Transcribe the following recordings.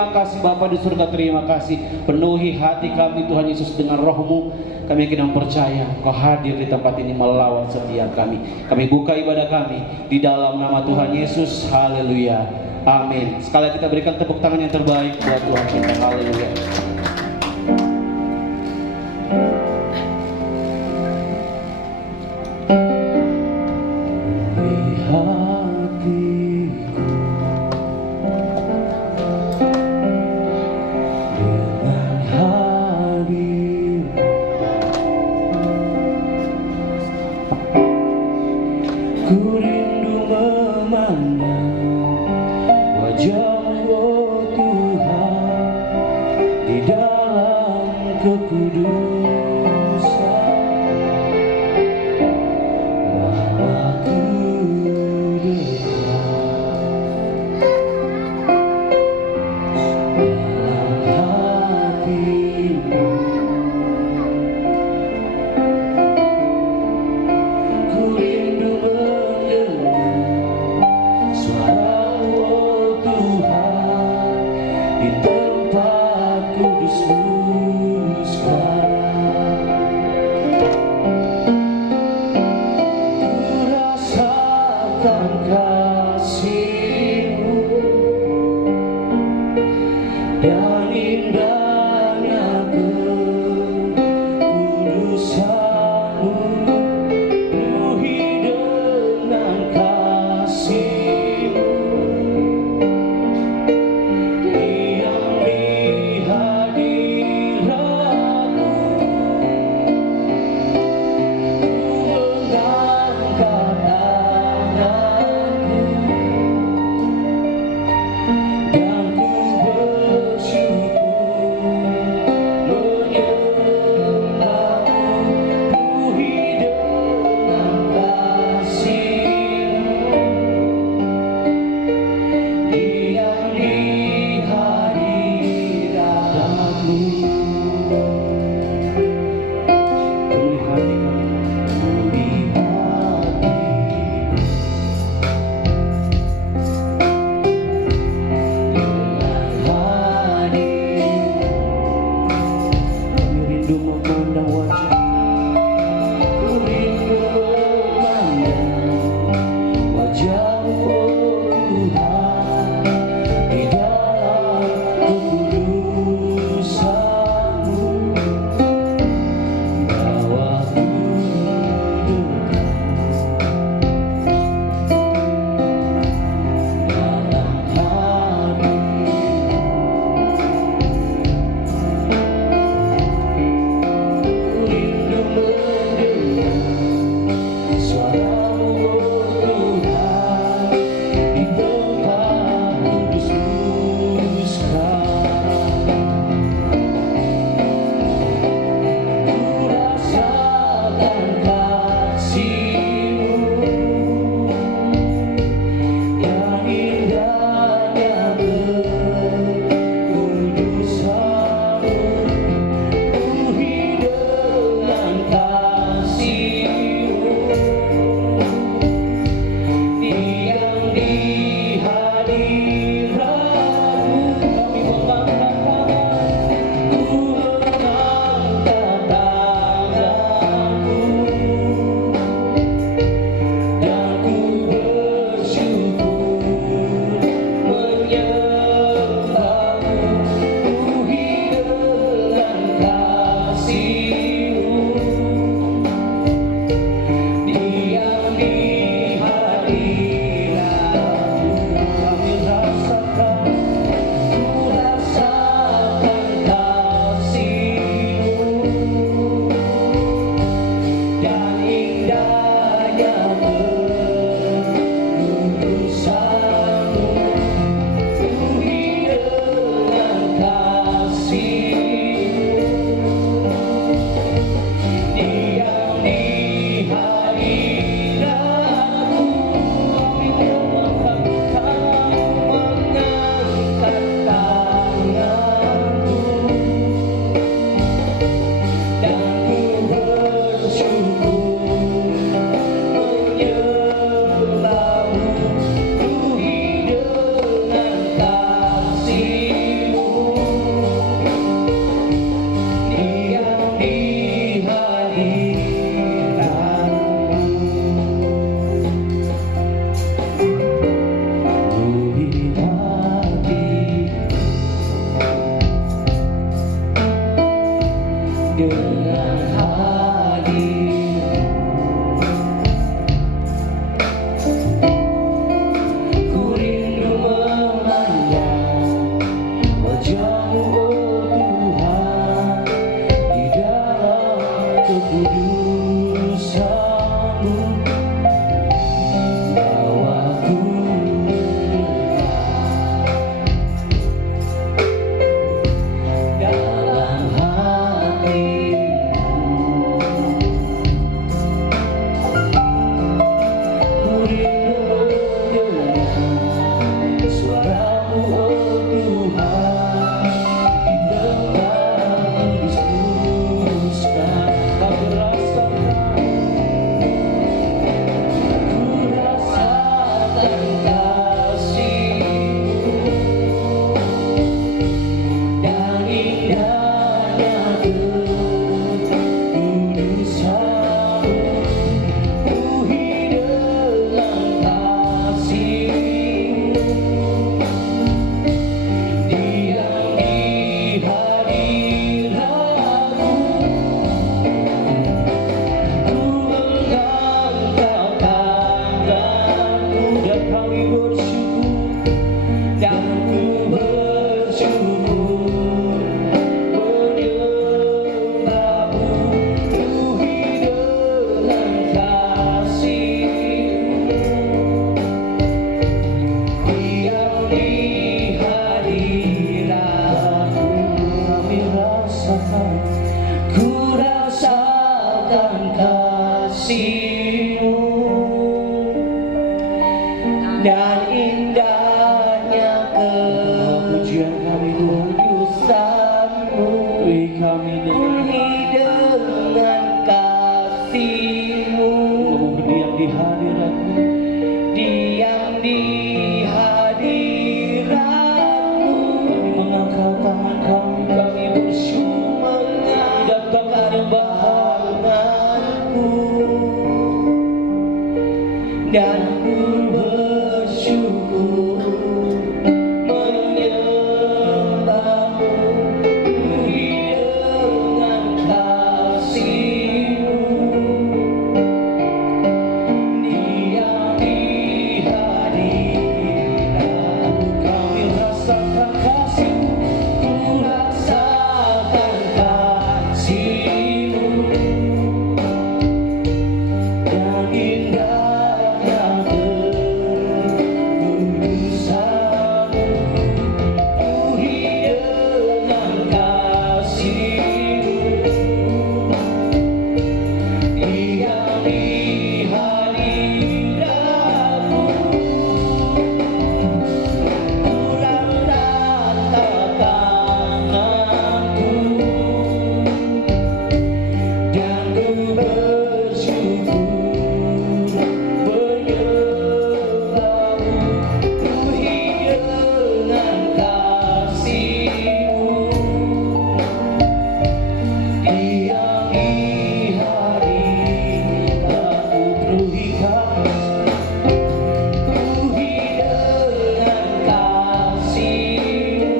Terima kasih Bapa di surga, terima kasih. Penuhi hati kami Tuhan Yesus dengan roh-Mu. Kami yakin dan percaya Kau hadir di tempat ini melawat setiap kami. Kami buka ibadah kami di dalam nama Tuhan Yesus. Haleluya. Amin. Sekali lagi kita berikan tepuk tangan yang terbaik buat Tuhan kita. Haleluya. Ku rindu memandang wajah-Mu, oh Tuhan, di dalam kekudusan. Bawaku dekat dalam hati-Mu. Ku rindu mendengar kasih-Mu dan indahnya Pujian kami Tuhan, kekudusan-Mu. kami Penuhi dengan kasih-Mu, berdiam di hadirat-Mu. diam di hadirat-Mu. Mengangkat tangan kami, kami bersyukur Datang kebahagiaanku dan ku bersyukur menyembah-Mu. Penuhi dengan kasih-Mu, diam di hadirat-Mu. kami rasakan kasih-Mu. Ku rasakan kasih-Mu dan indahnya kekudusan-Mu. Penuhi dengan kasih-Mu, diam di hadirat-Mu. Dan ku bersyukur menyembah-Mu. Penuhi dengan kasih-Mu, diam di hadirat-Mu. Penuhi kami, penuhi dengan kasih-Mu,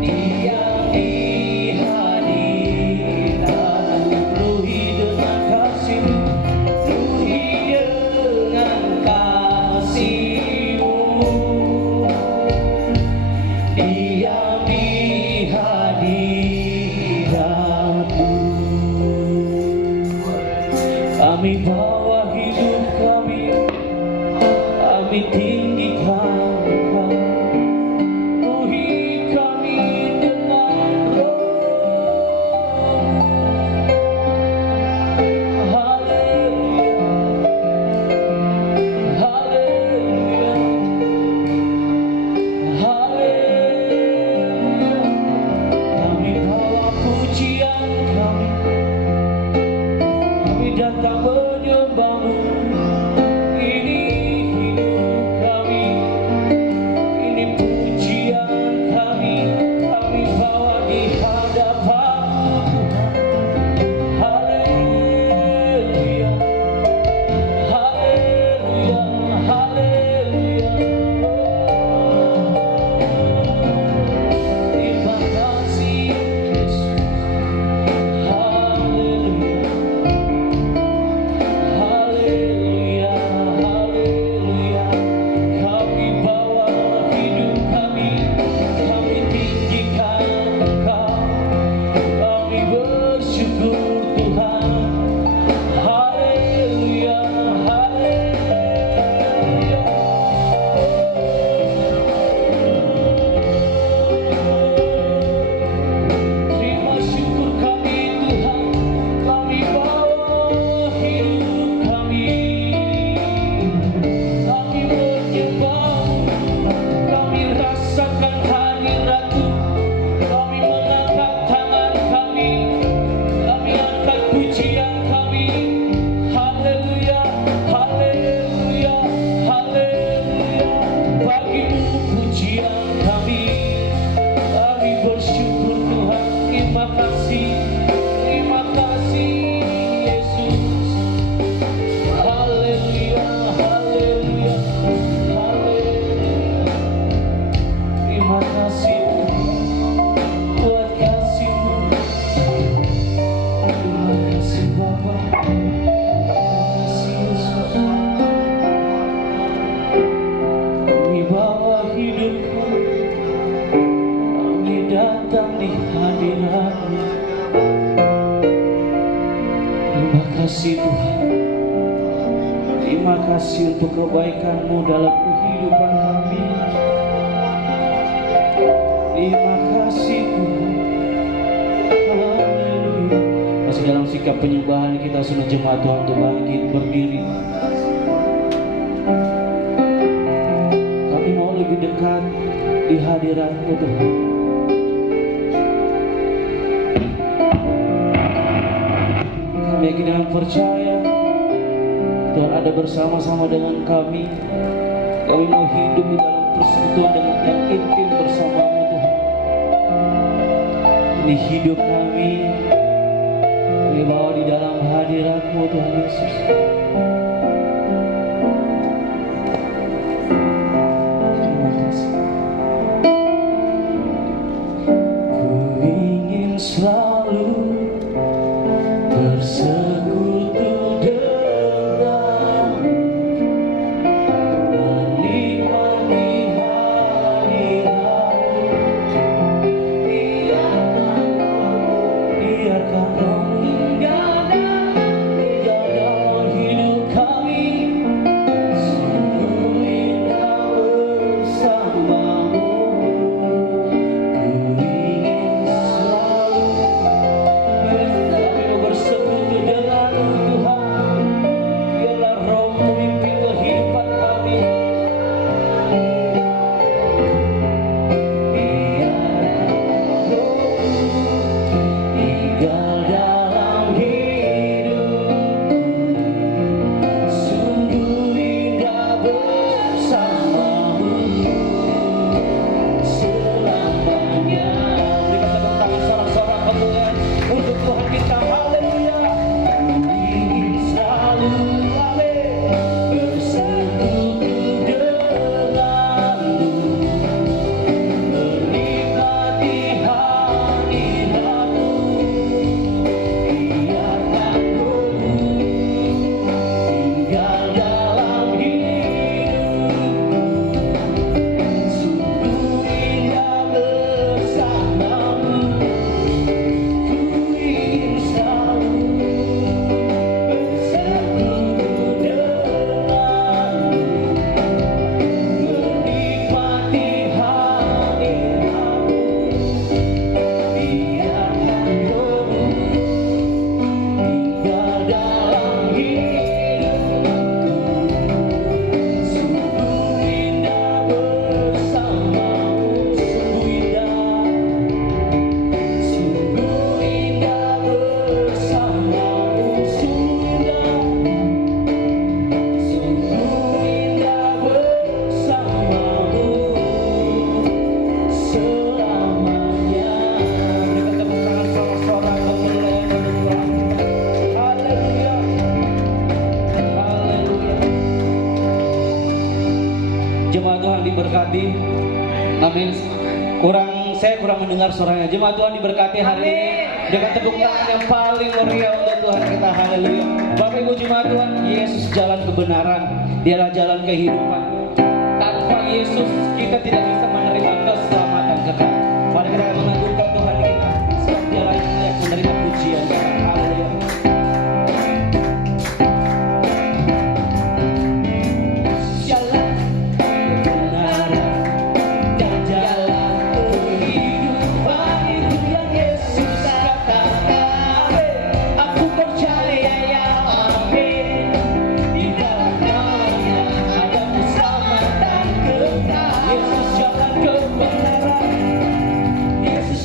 diam di hadirat-Mu. Penuhi dengan kasih-Mu, penuhi dengan kasih-Mu, diam di hadirat-Mu. Kami bawa hidup kami, kami tinggikan Engkau. Penuhi kami dengan roh. Haleluya, haleluya, haleluya. Kami bawa pujian kami datang menyembah-Mu. Ini hidup kami, ini pujian kami bawa di hadapan-Mu. Haleluya, haleluya, haleluya. Terima kasih Yesus. Haleluya, haleluya, haleluya. Kami bawa hidup kami tinggikan Engkau. Kami bersyukur Tuhan. Haleluya, haleluya. Terima syukur kami Tuhan. Kami bawa hidup kami menyembah-Mu. Kami rasakan hadirat-Mu. Kami mengangkat tangan kami angkat pujian kami. Haleluya, haleluya, haleluya. Bagi-Mu pujian kami. Kami bersyukur Tuhan. Terima kasih Yesus. Haleluya, haleluya, haleluya. Terima kasih buat kasih-Mu. Terima kasih Bapa. Terima kasih Yesus. Kami bawa hidup kami datang di hadirat-Mu. Terima kasih Tuhan. Terima kasih untuk kebaikan-Mu dalam kehidupan kami. Terima kasih Tuhan. Haleluya. masih dalam sikap penyembahan kita, sudah jemaat Tuhan untuk bangkit berdiri. Kami mau lebih dekat di hadirat-Mu Tuhan. Kami yakin dan percaya Tuhan ada bersama-sama dengan kami. Kami mau hidup di dalam persekutuan dengan yang intim bersama-Mu Tuhan. Ini hidup kami bawa di dalam hadirat-Mu Tuhan Yesus. Terima kasih. Ku ingin selalu bersekutu denganmu, menikmati hadirat-Mu. Biarkan Jemaat Tuhan diberkati. Amin. Saya kurang mendengar suaranya. Jemaat Tuhan diberkati hari ini dengan tepuk tangan yang paling meriah untuk Tuhan kita. Haleluya. Bapak Ibu jemaat Tuhan, Yesus jalan kebenaran. Dialah jalan kehidupan. Tanpa Yesus kita tidak bisa menerima keselamatan kekal. Mari kita mengagungkan Tuhan kita sebab Dialah yang layak menerima pujian. Haleluya. Yesus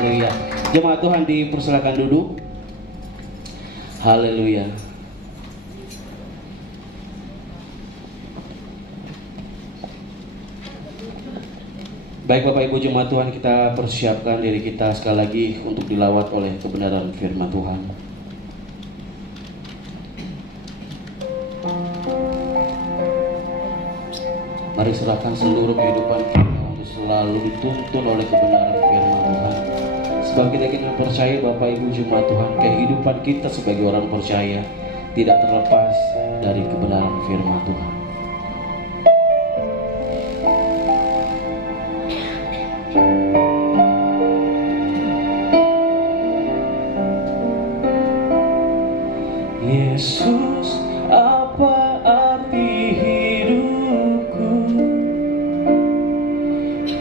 Haleluya. Jemaat Tuhan dipersilakan duduk. Haleluya. Baik Bapak Ibu jemaat Tuhan, kita persiapkan diri kita sekali lagi untuk dilawat oleh kebenaran firman Tuhan. Mari serahkan seluruh kehidupan kita untuk selalu dituntun oleh kebenaran firman Tuhan. Sebab kita ingin percaya Bapak Ibu jemaat Tuhan, kehidupan kita sebagai orang percaya tidak terlepas dari kebenaran firman Tuhan. Yesus, apa arti hidupku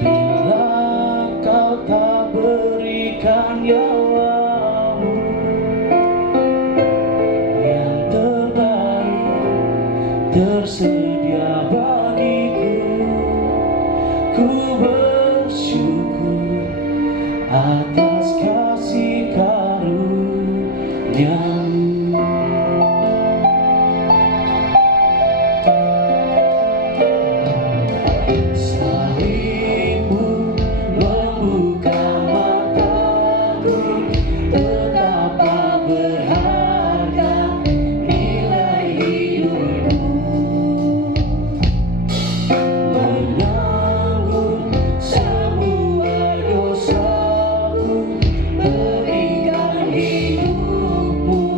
bila kau tak berikan nyawamu yang terbaik tersedia bagiku. Ku bersyukur atas kasih karunia-Mu. Berikan hidupmu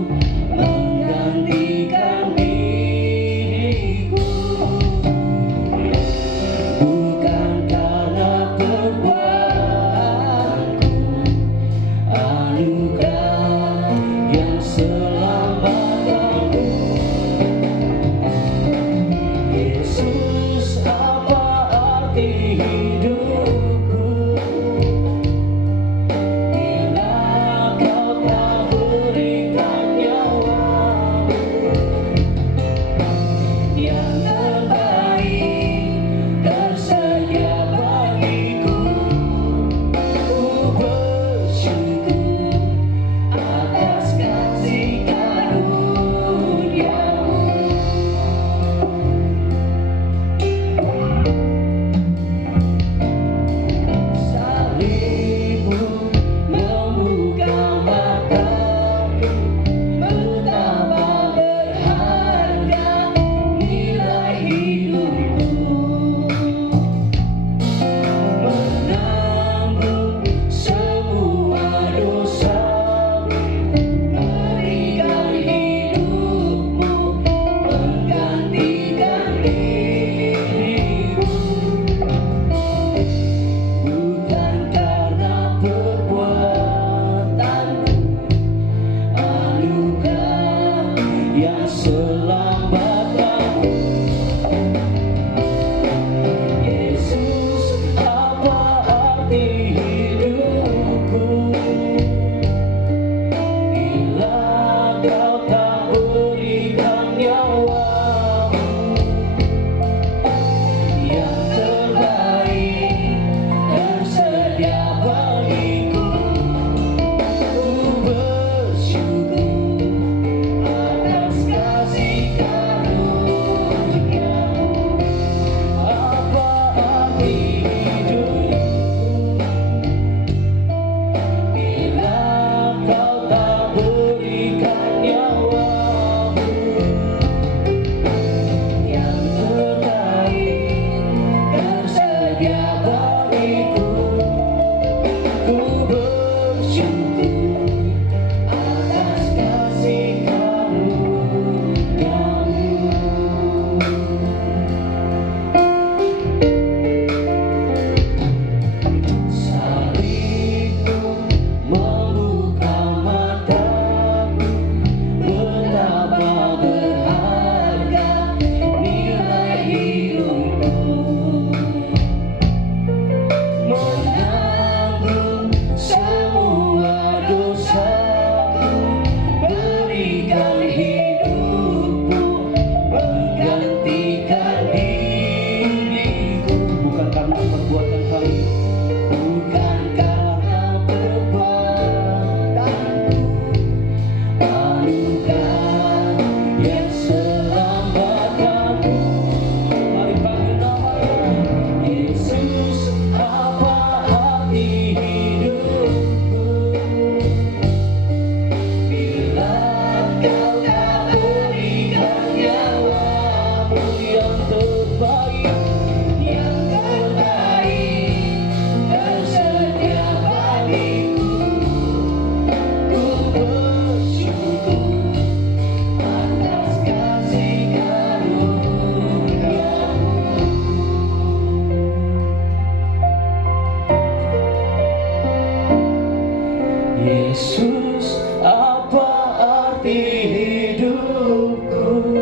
Yesus, apa arti hidupku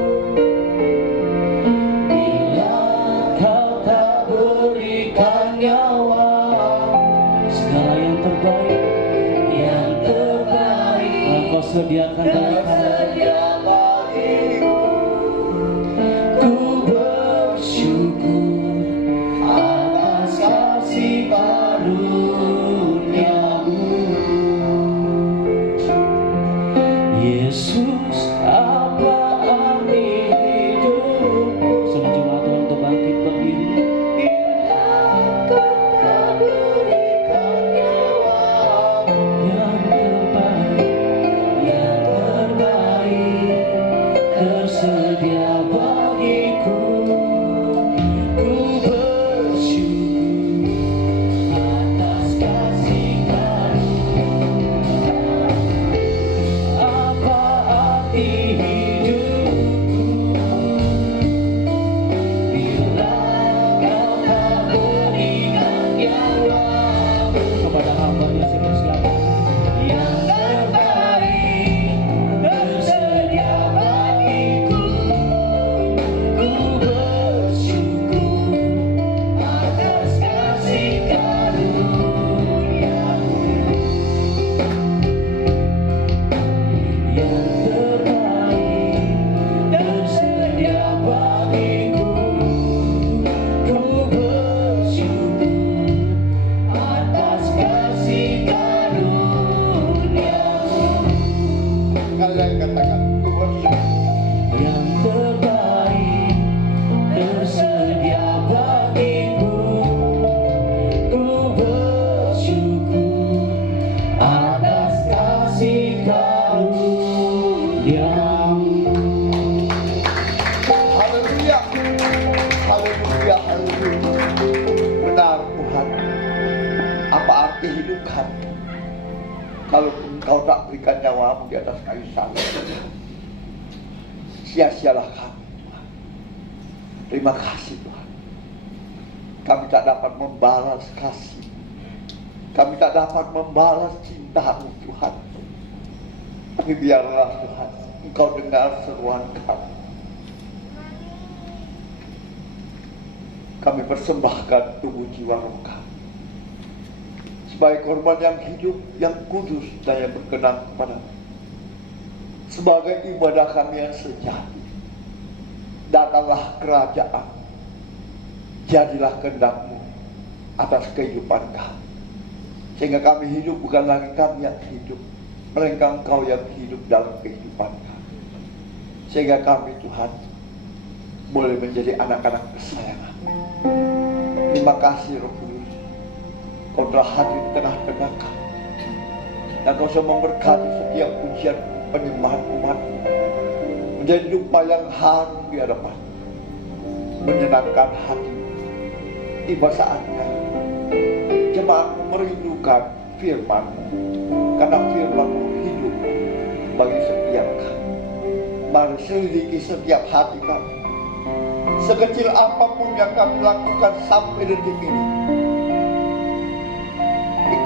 bila kau tak berikan nyawa? Segala yang terbaik Engkau sediakan tersedia bagiku. Ku bersyukur atas kasih karunia-Mu. Yesus, apa arti hidupku? Semua jemaat Tuhan untuk bangkit berdiri. Tersedia bagiku. Ku bersyukur atas kasih karunia. Apa arti hidupku bila kau tak berikan nyawa-Mu Kepada hamba yang silakan. yang terbaik tersedia bagiku. Ku bersyukur atas kasih karunia-Mu yang terbaik tersedia bagiku. Ku bersyukur atas kasih karunia-Mu. Kalian katakan, ku bersyukur. Yang terbaik tersedia bagiku. Ku bersyukur atas kasih karunia-Mu. Haleluya, haleluya, haleluya. Benar Tuhan. Apa arti hidup kami kalau Engkau tak berikan nyawa-Mu di atas kayu salib? Sia-sialah kami, Tuhan. Terima kasih Tuhan. Kami tak dapat membalas kasih. Kami tak dapat membalas cinta-Mu Tuhan. Tapi biarlah Tuhan, Engkau dengar seruan kami. Kami persembahkan tubuh jiwa roh kami sebagai korban yang hidup, yang kudus dan yang berkenan kepada-Mu. Sebagai ibadah kami yang sejati, datanglah kerajaan, jadilah kehendak-Mu atas kehidupan kami, sehingga kami hidup bukan lagi kami yang hidup, melainkan Engkau yang hidup dalam kehidupan kami, sehingga kami Tuhan boleh menjadi anak-anak kesayangan. Terima kasih Roh Kudus, Kau telah hadir di tengah-tengah kami, dan Kau sudah memberkati setiap pujian penyembahan umat-Mu menjadi dupa yang harum di hadapan, menyenangkan hati. Tiba saatnya jemaat-Mu merindukan firman-Mu, karena firman-Mu hidup bagi setiap kami. Mari selidiki setiap hati kami, sekecil apapun yang kami lakukan sampai detik ini.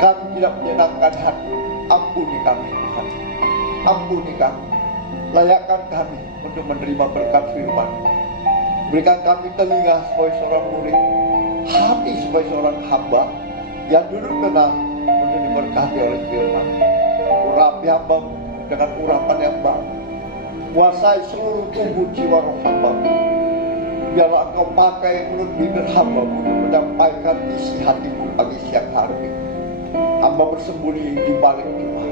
Kami tidak menyenangkan hati. Ampuni kami Tuhan, ampuni kami. Layakkan kami untuk menerima berkat firman. Berikan kami telinga sebagai seorang murid, hati sebagai seorang hamba yang duduk tenang untuk diberkati oleh firman. Urapi hamba-Mu dengan urapan yang baru. Kuasai seluruh tubuh jiwa roh hamba-Mu. Biarlah Engkau pakai mulut bibir hamba-Mu untuk menyampaikan isi hati-Mu pagi siang hari ini. Hamba bersembunyi di balik Tuhan,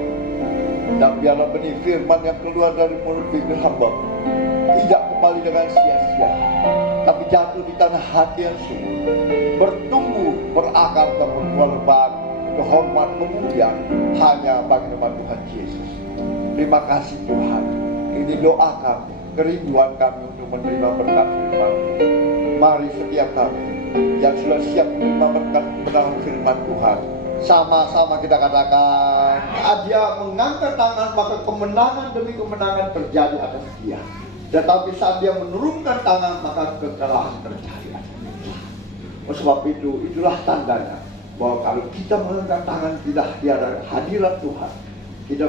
dan biarlah benih firman yang keluar dari mulut bibir hamba-Mu tidak kembali dengan sia-sia, tapi jatuh di tanah hati yang subur, bertumbuh, berakar dan berbuah lebat, kehormat kemuliaan hanya bagi nama Tuhan Yesus. Terima kasih Tuhan. Ini doa kami, kerinduan kami untuk menerima berkat firman. Mari setiap kami yang sudah siap menerima berkat kebenaran firman Tuhan, sama-sama kita katakan, dia mengangkat tangan maka kemenangan demi kemenangan terjadi atas dia. Tetapi saat dia menurunkan tangan maka kekalahan terjadi atas dia. Oleh sebab itu, itulah tandanya bahwa kalau kita mengangkat tangan tidak ada hadirat Tuhan, kita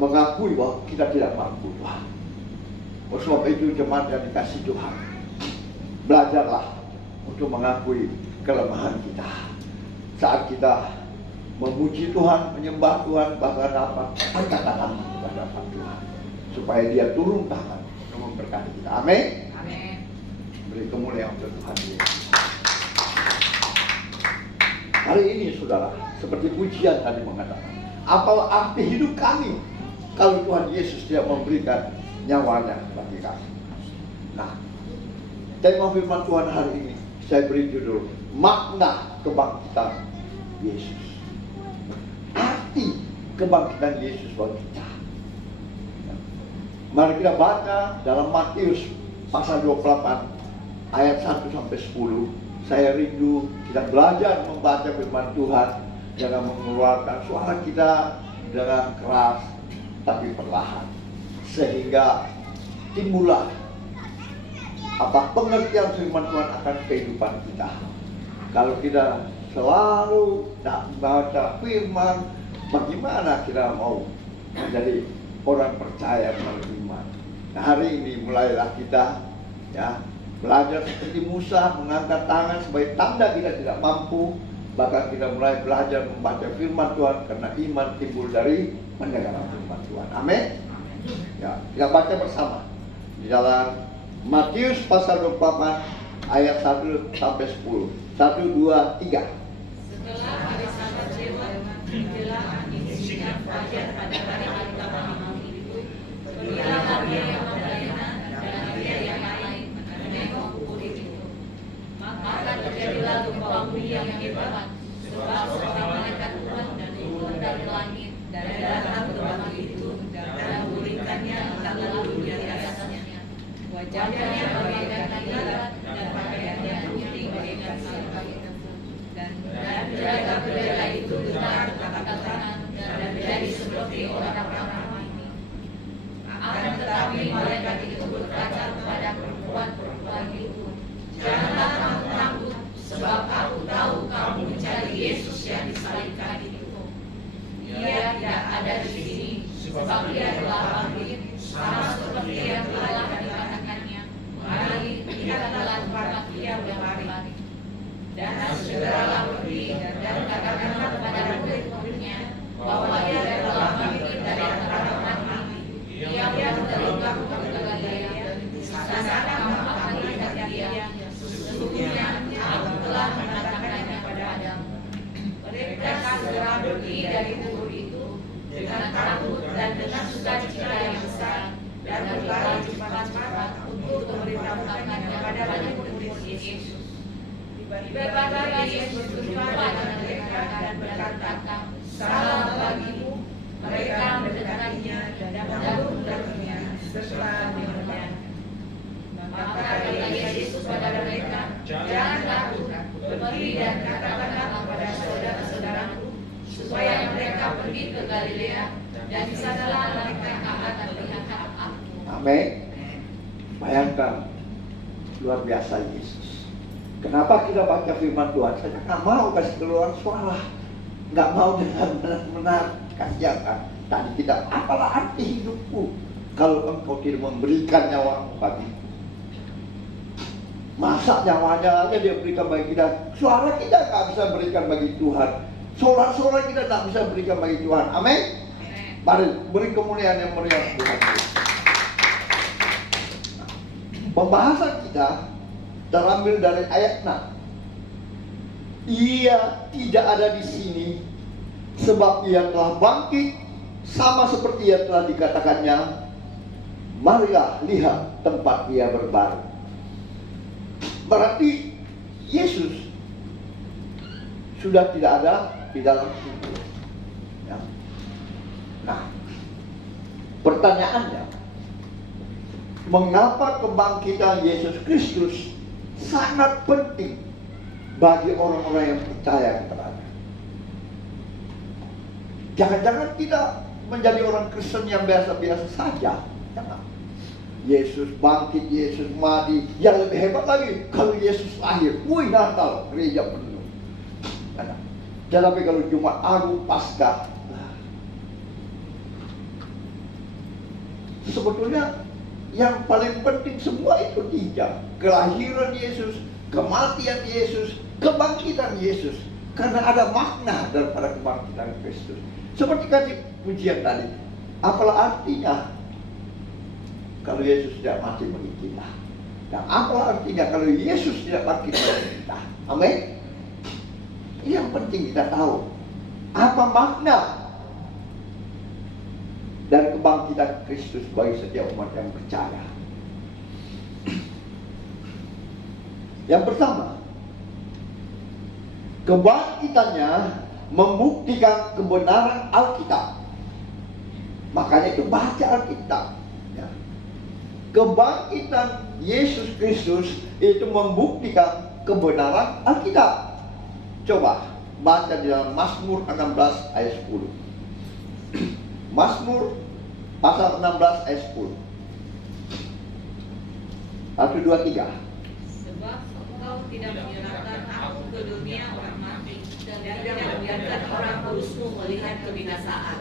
mengakui bahwa kita tidak mampu Tuhan. Oleh sebab itu jemaat yang dikasih Tuhan, belajarlah untuk mengakui kelemahan kita. Saat kita memuji Tuhan, menyembah Tuhan, bahkan dapat angkat tangan kepada Tuhan, supaya Dia turun tangan untuk memberkati kita. Amin. Beri kemuliaan untuk Tuhan. Hari ini saudara, seperti pujian tadi mengatakan, apalah arti hidup kami kalau Tuhan Yesus tidak memberikan nyawanya bagi kami. Nah, tema firman Tuhan hari ini saya beri judul makna kebangkitan Yesus. Arti kebangkitan Yesus bagi kita. Mari kita baca dalam Matius pasal 28 ayat 1 sampai 10. Saya rindu kita belajar membaca firman Tuhan, jangan mengeluarkan suara kita dengan keras tapi perlahan, sehingga timbullah pengertian firman Tuhan akan kehidupan kita. Kalau kita selalu tak baca firman, bagaimana kita mau menjadi orang percaya beriman? Nah, hari ini mulailah kita belajar seperti Musa, mengangkat tangan sebagai tanda kita tidak mampu. Bahkan kita mulai belajar membaca firman Tuhan, karena iman timbul dari mendengar firman Tuhan. Amin. Ya, kita baca bersama di dalam Matius pasal 24 ayat 1 sampai 10. 1, 2, 3. Setelah hari Sabat lewat, menjelang angin siang fajar pada hari pertama malam itu, pergilah Maria yang Magdalena dan Maria yang lain menengok kubur itu. Maka terjadilah gempa bumi yang hebat, sebab seorang malaikat Tuhan dan turun dari langit dan datang ke batu itu dan menggulingkannya lalu dari atasnya. Wajahnya bagaikan kilat dan pakaiannya putih bagaikan salju. Dan penjaga itu getar tangkap tangan dan menjadi seperti orang-orang ini. Akan tetapi malaikat itu berkata kepada perempuan itu, janganlah kamu takut, sebab aku tahu kamu mencari Yesus yang disalibkan itu. Ia tidak ada di sini, sebab Ia telah bangkit, sama seperti yang telah dikatakannya. Mari, lihatlah tempat Ia berlari. Dan segeralah pergi dan katakanlah kepada murid-muridnya bahwa Ia telah bangkit dari antara mati. Ia pun terlengkap ke Galilea. Di sana kamu akan lihat Dia. Sesungguhnya aku telah mengatakannya kepadamu. Mereka segera pergi dari kubur itu dengan takut dan dengan sukacita yang besar, dan berlari cepat-cepat untuk memberitahukannya kepada murid-murid Yesus. Tiba-tiba Yesus berjumpa dengan mereka dan berkata, salam bagimu. Mereka mendekatinya dan meluk-meluknya serta mendengarnya. Maka kata Yesus pada mereka, jangan takut, pergi dan katakanlah kepada saudara-saudaraku supaya mereka pergi ke Galilea, dan di sanalah mereka akan melihat aku. Amin. Bayangkan luar biasa Yesus. Kenapa kita baca firman Tuhan? Saya nggak mau kasih keluar suara, nggak mau dengan benar-benar kasihan. Tadi kita, apalah arti hidupku kalau engkau tidak memberikan nyawamu bagiku? Masa nyawanya aja Dia berikan bagi kita, suara kita nggak bisa berikan bagi Tuhan, sorak-sorak kita nggak bisa berikan bagi Tuhan. Amin. Mari beri kemuliaan yang meriah Tuhan. Pembahasan kita terambil dari ayat 6. Ia tidak ada di sini, sebab Ia telah bangkit, sama seperti yang telah dikatakannya. Marilah lihat tempat Ia berbaring. Berarti Yesus sudah tidak ada di dalam kubur. Ya. Nah, pertanyaannya, mengapa kebangkitan Yesus Kristus sangat penting bagi orang-orang yang percaya kepadanya? Jangan-jangan kita menjadi orang Kristen yang biasa-biasa saja. Jangan. Yesus bangkit, Yesus mati. Yang lebih hebat lagi, kalau Yesus lahir, wih Natal, gereja penuh. Tetapi kalau Jumat Agung, Paskah, sebetulnya yang paling penting semua itu 3. Kelahiran Yesus, kematian Yesus, kebangkitan Yesus. Karena ada makna daripada kebangkitan Kristus. Seperti kasih pujian tadi, apalah artinya kalau Yesus tidak mati bagi kita? Dan apalah artinya kalau Yesus tidak bangkit bagi kita? Amin. Ini yang penting kita tahu. Apa makna dari kebangkitan Kristus bagi setiap umat yang percaya? Yang pertama, kebangkitannya membuktikan kebenaran Alkitab. Makanya itu baca Alkitab. Ya. Kebangkitan Yesus Kristus itu membuktikan kebenaran Alkitab. Coba baca di dalam Mazmur 16 ayat 10. Mazmur pasal 16 ayat 10. 1, 2, 3. Sebab engkau tidak menyerahkan aku ke dunia orang mati, dan tidak membiarkan orang kudusmu melihat kebinasaan.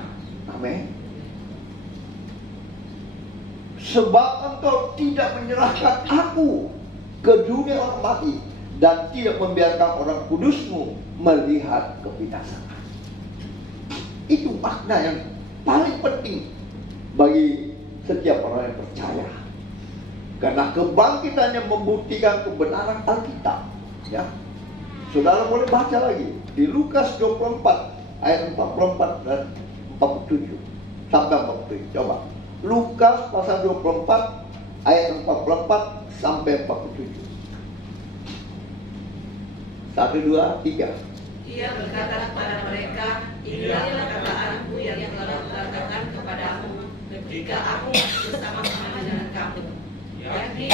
Amin. Sebab engkau tidak menyerahkan aku ke dunia orang mati, dan tidak membiarkan orang kudusmu melihat kebinasaan. Itu makna yang paling penting bagi setiap orang yang percaya. Karena kebangkitannya membuktikan kebenaran Alkitab. Ya, saudara boleh baca lagi di Lukas 24 ayat 44 dan 47 sampai 47. Coba Lukas pasal 24 ayat 44 sampai 47. 1, 2, 3. Ia berkata kepada mereka, inilah perkataanku yang telah kukatakan kepadamu ketika aku bersama-sama dengan kamu, yakni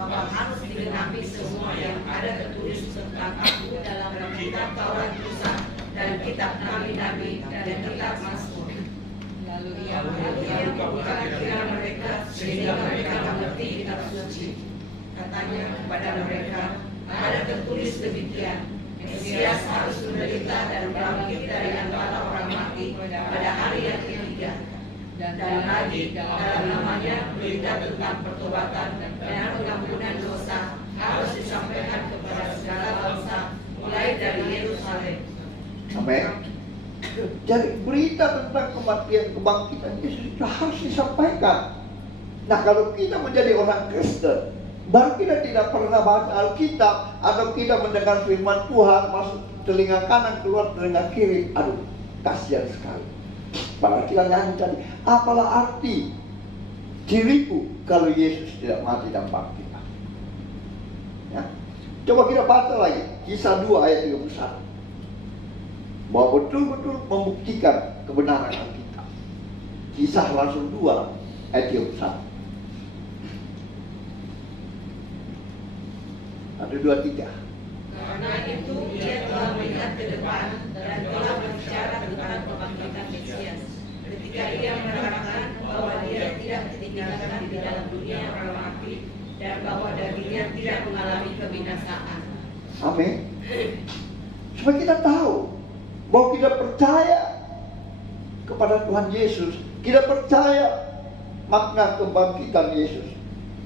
bahwa harus digenapi semua yang ada tertulis tentang aku dalam kitab Taurat Musa dan kitab Nabi-Nabi dan kitab Mazmur. Lalu ia membuka pikiran mereka sehingga mereka mengerti kitab suci. Katanya kepada mereka, ada tertulis demikian, Mesias harus menderita dan bangkit dari antara orang mati pada hari yang ketiga. Dan lagi dalam namanya berita tentang pertobatan dan pengampunan dosa harus disampaikan kepada segala bangsa mulai dari Yerusalem. Amin. Jadi berita tentang kematian kebangkitan Yesus itu harus disampaikan. Nah, kalau kita menjadi orang Kristen, baru kita tidak pernah baca Alkitab atau kita mendengar firman Tuhan masuk telinga kanan keluar telinga kiri, aduh, kasihan sekali. Bahkan kita nyanyi tadi, apalah arti diriku kalau Yesus tidak mati dan bangkit? Ya. Coba kita baca lagi Kisah 2 ayat 31, bahwa betul-betul membuktikan kebenaran Alkitab. Kisah Rasul 2 ayat 31. 1, 2, 3. Karena itu ia telah melihat ke depan dan telah berbicara tentang kebangkitan Mesias. Ketika ia menerangkan bahwa dia tidak ditinggalkan di dalam dunia orang mati dan bahwa dagingnya tidak mengalami kebinasaan. Amin. Supaya kita tahu bahwa kita percaya kepada Tuhan Yesus, kita percaya makna kebangkitan Yesus,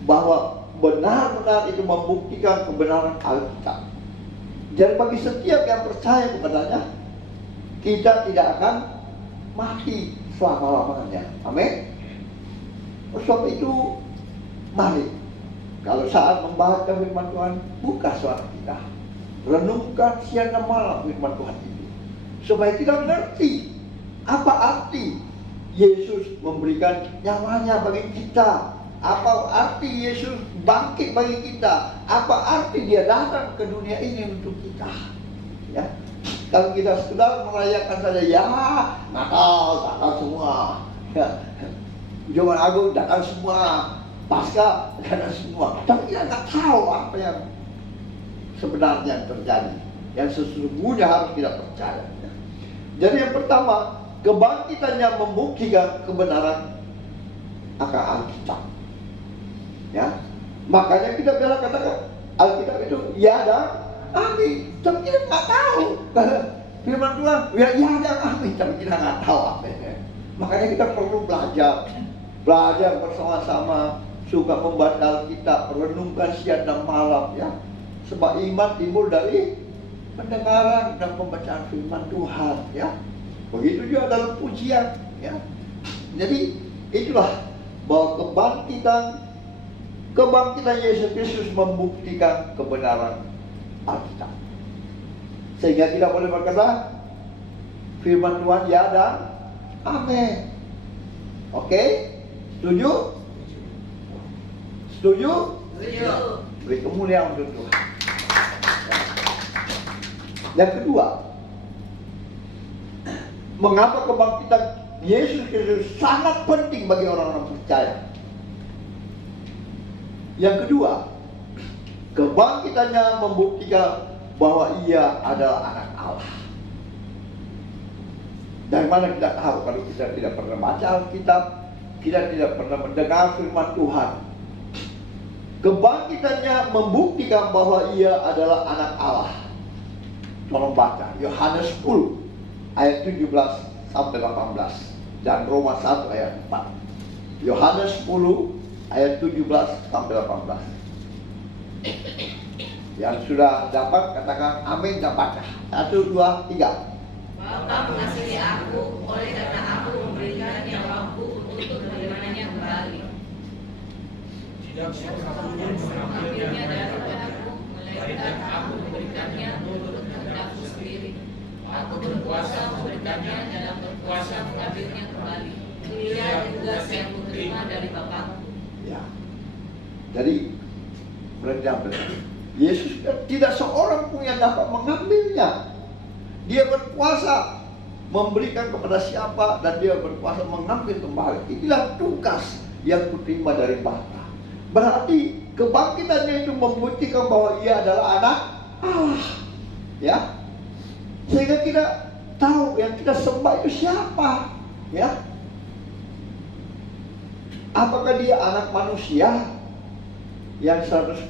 bahwa benar-benar itu membuktikan kebenaran Alkitab. Jadi bagi setiap yang percaya kepadanya, kita tidak akan mati selama-lamanya. Amin. Oleh sebab itu, mari kalau saat membaca firman Tuhan, buka suara kita, renungkan siang dan malam firman Tuhan itu, supaya kita mengerti apa arti Yesus memberikan nyawanya bagi kita. Apa arti Yesus bangkit bagi kita? Apa arti dia datang ke dunia ini untuk kita? Ya, kalau kita sudah merayakan saja, ya Natal datang semua, ya, Jumat Agung datang semua, Paskah datang semua, tapi kita nggak tahu apa yang sebenarnya terjadi. Yang sesungguhnya harus kita percaya. Ya. Jadi yang pertama, kebangkitannya membuktikan kebenaran akan Alkitab. Ya, makanya kita bilang katakan Alkitab itu ya dan amin, tapi kita nggak tahu. Firman Tuhan ya dan amin, tapi kita nggak tahu apa. Makanya kita perlu belajar belajar bersama-sama, suka membaca Alkitab, renungkan siang dan malam ya. Sebab iman timbul dari pendengaran dan pembacaan firman Tuhan ya. Begitu juga dalam pujian ya. Jadi itulah bahwa kebangkitan Yesus Kristus membuktikan kebenaran Alkitab. Sehingga kita boleh berkata firman Tuhan ya dan amin. Oke? Setuju? Setuju? Setuju. Beri kemuliaan untuk Tuhan. Yang kedua, mengapa kebangkitan Yesus Kristus sangat penting bagi orang-orang percaya? Yang kedua, kebangkitannya membuktikan bahwa ia adalah anak Allah. Dari mana kita tahu kalau kita tidak pernah baca Alkitab, kita tidak pernah mendengar firman Tuhan? Kebangkitannya membuktikan bahwa ia adalah anak Allah. Tolong baca Yohanes 10 ayat 17 sampai 18 dan Roma 1 ayat 4. Yohanes 10 ayat 17 sampai 18. Yang sudah dapat katakan amin dan baca. 1, 2, 3. Bapa mengasihi aku, oleh karena aku memberikan nyawaku untuk menerimanya kembali. Tidak seorang pun mengambilnya daripadaku, melainkan aku memberikannya menurut kehendakku sendiri. Aku berkuasa memberikannya dan berkuasa mengambilnya kembali. Ia tugas yang kuterima dari Bapa. Ya. Jadi benar. Yesus tidak seorang pun yang dapat mengambilnya. Dia berkuasa memberikan kepada siapa dan dia berkuasa mengambil kembali. Inilah tugas yang kuterima dari Bapa. Berarti kebangkitannya itu membuktikan bahwa ia adalah anak Allah. Ya. Sehingga kita tahu yang kita sembah itu siapa, ya. Apakah dia anak manusia yang 100%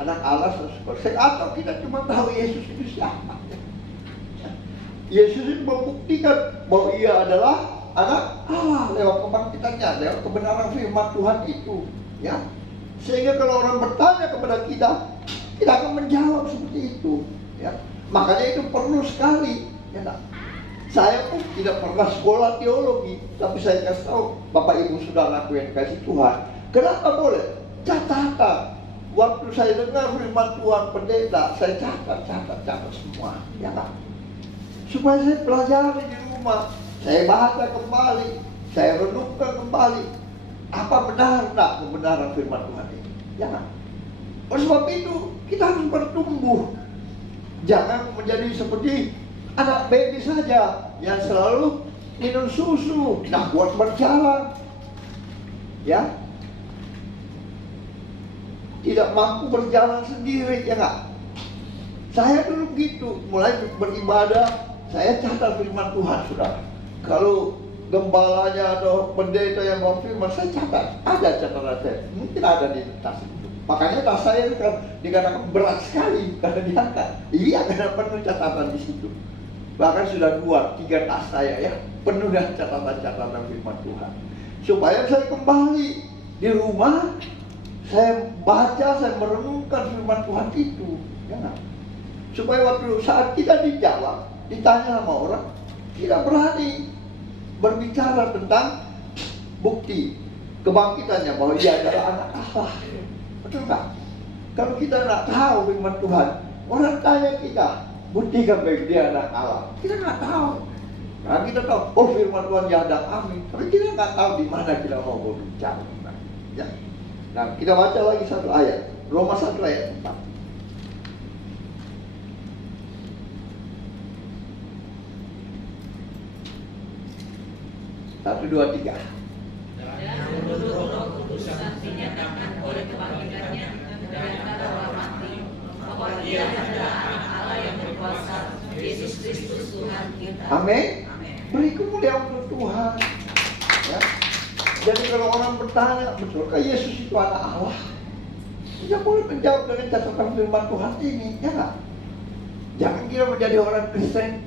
anak Allah 100%, atau kita cuma tahu Yesus itu siapa? Yesus itu membuktikan bahwa ia adalah anak Allah lewat kebangkitannya, lewat kebenaran firman Tuhan itu, ya. Sehingga kalau orang bertanya kepada kita, kita akan menjawab seperti itu, ya. Makanya itu perlu sekali, ya nak? Saya pun tidak pernah sekolah teologi, tapi saya kasih tahu Bapak Ibu sudah ngaku yang kasih Tuhan. Kenapa boleh? Catatan. Waktu saya dengar firman Tuhan pendeta, saya catat semua, ya nak? Supaya saya pelajari di rumah, saya baca kembali, saya renungkan kembali. Apa benar tak kebenaran firman Tuhan ini? Ya nak? Oleh sebab itu kita harus bertumbuh. Jangan menjadi seperti anak baby saja yang selalu minum susu, tidak kuat berjalan, ya, tidak mampu berjalan sendiri, ya nggak? Saya dulu gitu, mulai beribadah, saya catat firman Tuhan, saudara. Kalau gembalanya atau pendeta yang mau firman, saya catat, ada catatan saya, mungkin ada di tas itu. Makanya tas saya dikatakan berat sekali karena diangkat. Iya, karena penuh catatan di situ. Bahkan sudah 2-3 tas saya ya penuh dengan catatan-catatan firman Tuhan. Supaya saya kembali di rumah, saya baca, saya merenungkan firman Tuhan itu, ya. Supaya waktu saat kita dijawab, ditanya sama orang, kita berani berbicara tentang bukti kebangkitannya bahwa dia adalah anak Allah. Betul nggak? Kalau kita nggak tahu firman Tuhan, orang tanya kita, buktikan baik dia anak Allah. Kita nggak tahu. Nah, kita tahu, oh firman Tuhan ya dan amin. Tapi kita nggak tahu di mana kita mau berbicara. Ya. Nah, kita baca lagi satu ayat, Roma 1 ayat 4. Satu, dua, tiga. Dan menurut Roh Kudus dinyatakan oleh kebangkitannya dari antara orang mati bahwa Ia adalah anak Allah yang berkuasa, Yesus Kristus Tuhan kita. Amin. Beri kemuliaan untuk Tuhan. Ya. Jadi kalau orang bertanya, betulkah Yesus itu anak Allah? Kita boleh menjawab dengan catatan firman Tuhan ini, ya nggak? Jangan kita menjadi orang Kristen,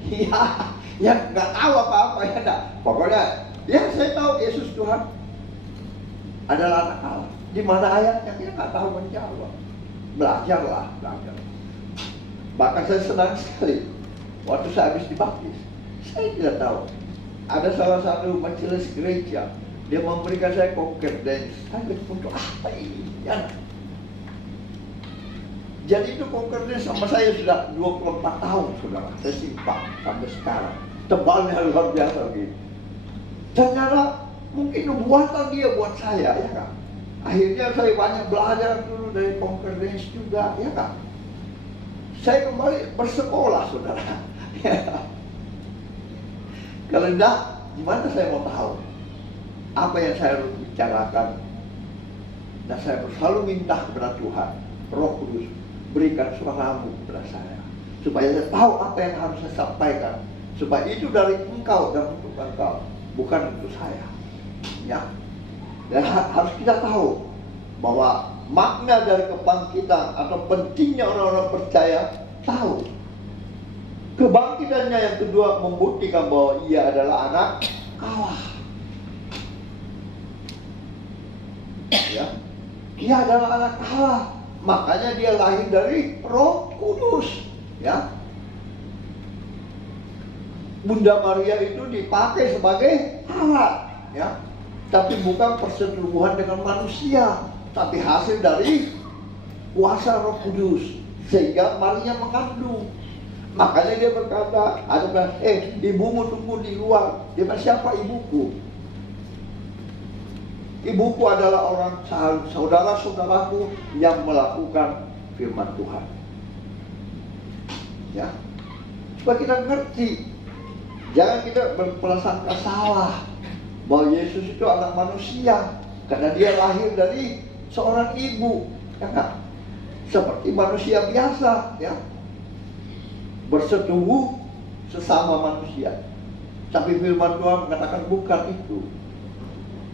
yang nggak tahu apa-apa, ya nggak? Pokoknya, ya saya tahu Yesus Tuhan. adalah anak Allah. Di mana ayatnya kita nggak tahu menjawab. Belajar. Bahkan saya senang sekali waktu saya habis dibaptis. Saya tidak tahu. Ada salah satu majelis gereja, dia memberikan saya concordance. Saya bilang, untuk apa ini? Ya. Jadi itu concordance sama saya sudah 24 tahun, saudara. Saya simpan sampai sekarang. Tebalnya luar biasa gitu. Ternyata mungkin nubuatan dia buat saya, ya kan? Akhirnya saya banyak belajar dulu dari concordance juga, ya kan? Saya kembali bersekolah, saudara. Kalau tidak, gimana saya mau tahu apa yang saya harus bicarakan? Dan saya selalu minta kepada Tuhan, Roh Kudus, berikan suaramu kepada saya, supaya saya tahu apa yang harus saya sampaikan, supaya itu dari engkau dan untuk engkau, bukan untuk saya. Ya, dan harus kita tahu bahwa makna dari kebangkitan atau pentingnya orang-orang percaya tahu. Kebangkitannya yang kedua membuktikan bahwa ia adalah anak Allah. Ya, dia adalah anak Allah. Makanya dia lahir dari Roh Kudus. Ya, Bunda Maria itu dipakai sebagai alat. Ya, tapi bukan persetubuhan dengan manusia, tapi hasil dari kuasa Roh Kudus, sehingga Maria mengandung. Makanya dia berkata, ada bilang, ibumu tunggu di luar. Dia bilang, siapa ibuku? Ibuku adalah orang saudara-saudaraku yang melakukan firman Tuhan. Ya, supaya kita ngerti, jangan kita berprasangka salah bahwa Yesus itu anak manusia karena dia lahir dari seorang ibu, ya kan? Seperti manusia biasa, ya, bersetubuh sesama manusia. Tapi firman Tuhan mengatakan bukan itu.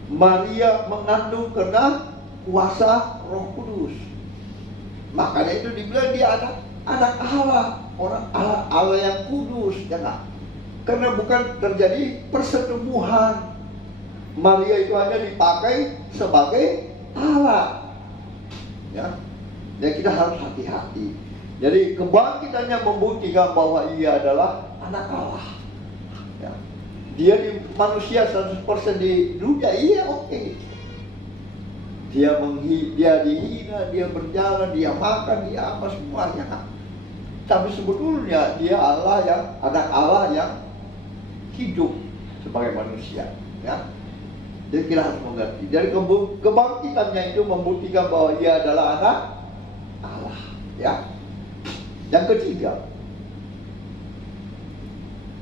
Maria mengandung karena kuasa Roh Kudus. Makanya itu dibilang dia anak Allah, orang Allah yang kudus, ya kan? Karena bukan terjadi persetubuhan. Maria itu hanya dipakai sebagai alat. Ya, dan kita harus hati-hati. Jadi kebangkitannya membuktikan bahwa ia adalah anak Allah. Ya. Dia di manusia 100% di dunia, iya oke. Dia dihina, dia berjalan, dia makan, dia apa semuanya. Tapi sebetulnya dia anak Allah yang hidup sebagai manusia. Ya. Jadi kita harus mengerti. Dari kebangkitannya itu membuktikan bahwa ia adalah anak Allah. Ya. Yang ketiga,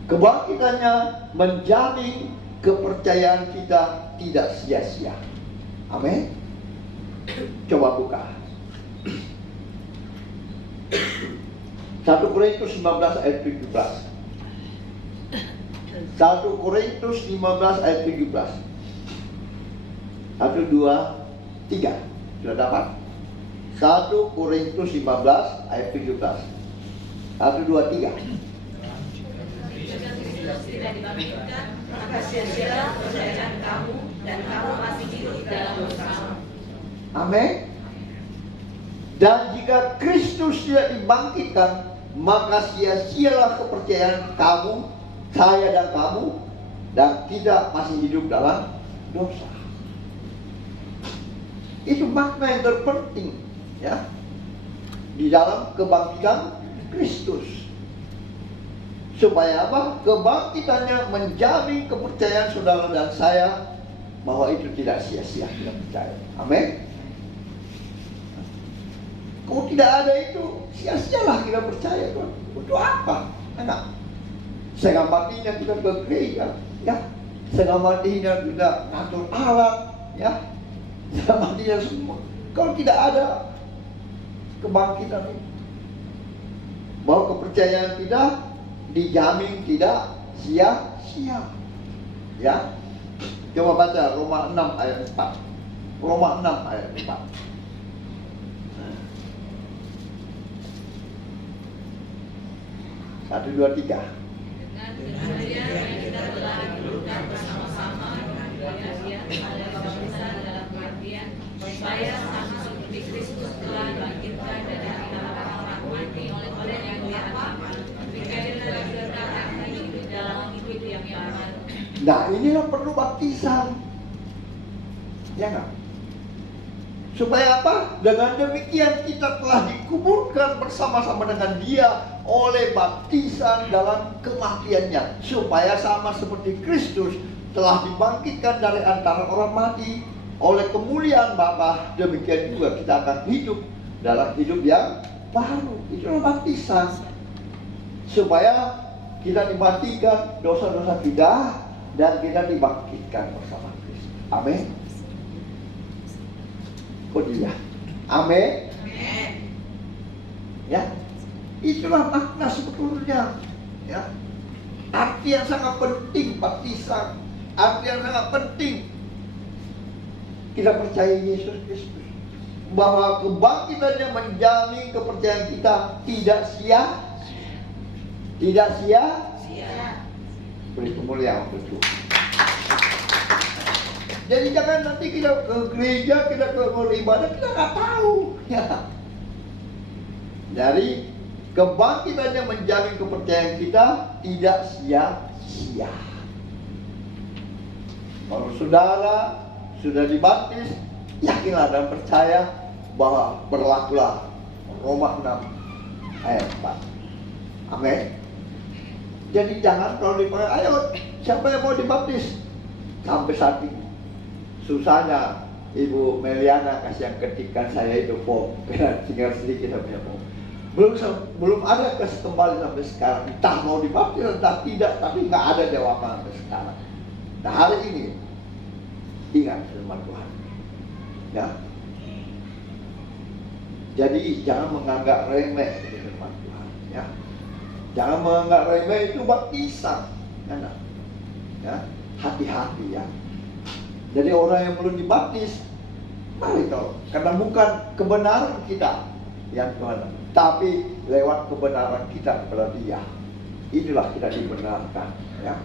kebangkitannya menjamin kepercayaan kita tidak sia-sia. Amin. Coba buka 1 Korintus 15 ayat 17. 1 Korintus 15 ayat 17. 1, 2, 3. Sudah dapat? 1 Korintus 15 ayat 17. 1, 2, 3. Tidak dibangkitkan, maka sia-sialah percayaan kamu dan kamu masih hidup dalam dosa. Amin. Dan jika Kristus tidak dibangkitkan, maka sia-sialah kepercayaan kamu, saya dan kamu, dan kita masih hidup dalam dosa. Itu makna yang terpenting, ya, di dalam kebangkitan Kristus. Supaya apa? Kebangkitannya menjamin kepercayaan saudara dan saya bahwa itu tidak sia-sia kita percaya. Amin. Kalau tidak ada itu, sia-sialah kita percaya, Tuhan. Untuk apa? Enak. Setengah matinya kita ke gereja, ya. Setengah matinya kita ngatur alat, ya. Setengah matinya semua. Kalau tidak ada kebangkitan itu, bahwa kepercayaan kita dijamin tidak sia-sia. Ya. Coba baca Roma 6 ayat 4. Roma 6 ayat 4. 1, 2, 3. Dengan demikian kita telah dudukkan bersama-sama dengan dia pada bangsa dalam kematian Nah, inilah perlu baptisan. Ya nggak? Supaya apa? Dengan demikian kita telah dikuburkan bersama-sama dengan Dia oleh baptisan dalam kematiannya, supaya sama seperti Kristus telah dibangkitkan dari antara orang mati oleh kemuliaan Bapa, demikian juga kita akan hidup dalam hidup yang baru. Itulah baptisan, supaya kita dimatikan dosa-dosa kita dan kita dibangkitkan bersama Kristus. Amin. Kok dia? Amin. Ya, itulah makna sebetulnya. Ya, arti yang sangat penting baptisan, arti yang sangat penting kita percaya Yesus Kristus, bahwa kebangkitannya menjamin kepercayaan kita tidak sia. Beri kemuliaan untuk Tuhan. Jadi jangan nanti kita ke gereja, kita ke ibadah, kita nggak tahu. Ya. Dari kebangkitannya menjamin kepercayaan kita tidak sia-sia. Kalau saudara sudah dibaptis, yakinlah dan percaya bahwa berlakulah Roma 6 ayat 4. Amin. Jadi jangan kalau dipanggil, ayo siapa yang mau dibaptis? Sampai saat ini susahnya Ibu Meliana kasih yang ketikkan saya itu form, karena tinggal sedikit sampai form. Belum ada kasih kembali sampai sekarang. Entah mau dibaptis entah tidak, tapi nggak ada jawaban sampai sekarang. Nah, hari ini ingat firman Tuhan. Ya. Jadi jangan menganggap remeh firman Tuhan. Ya. Jangan menganggap remeh itu baptisan. Ya. Hati-hati ya. Jadi orang yang belum dibaptis, mari kau, karena bukan kebenaran kita yang Tuhan, tapi lewat kebenaran kita kepada Dia, inilah kita dibenarkan. Ya.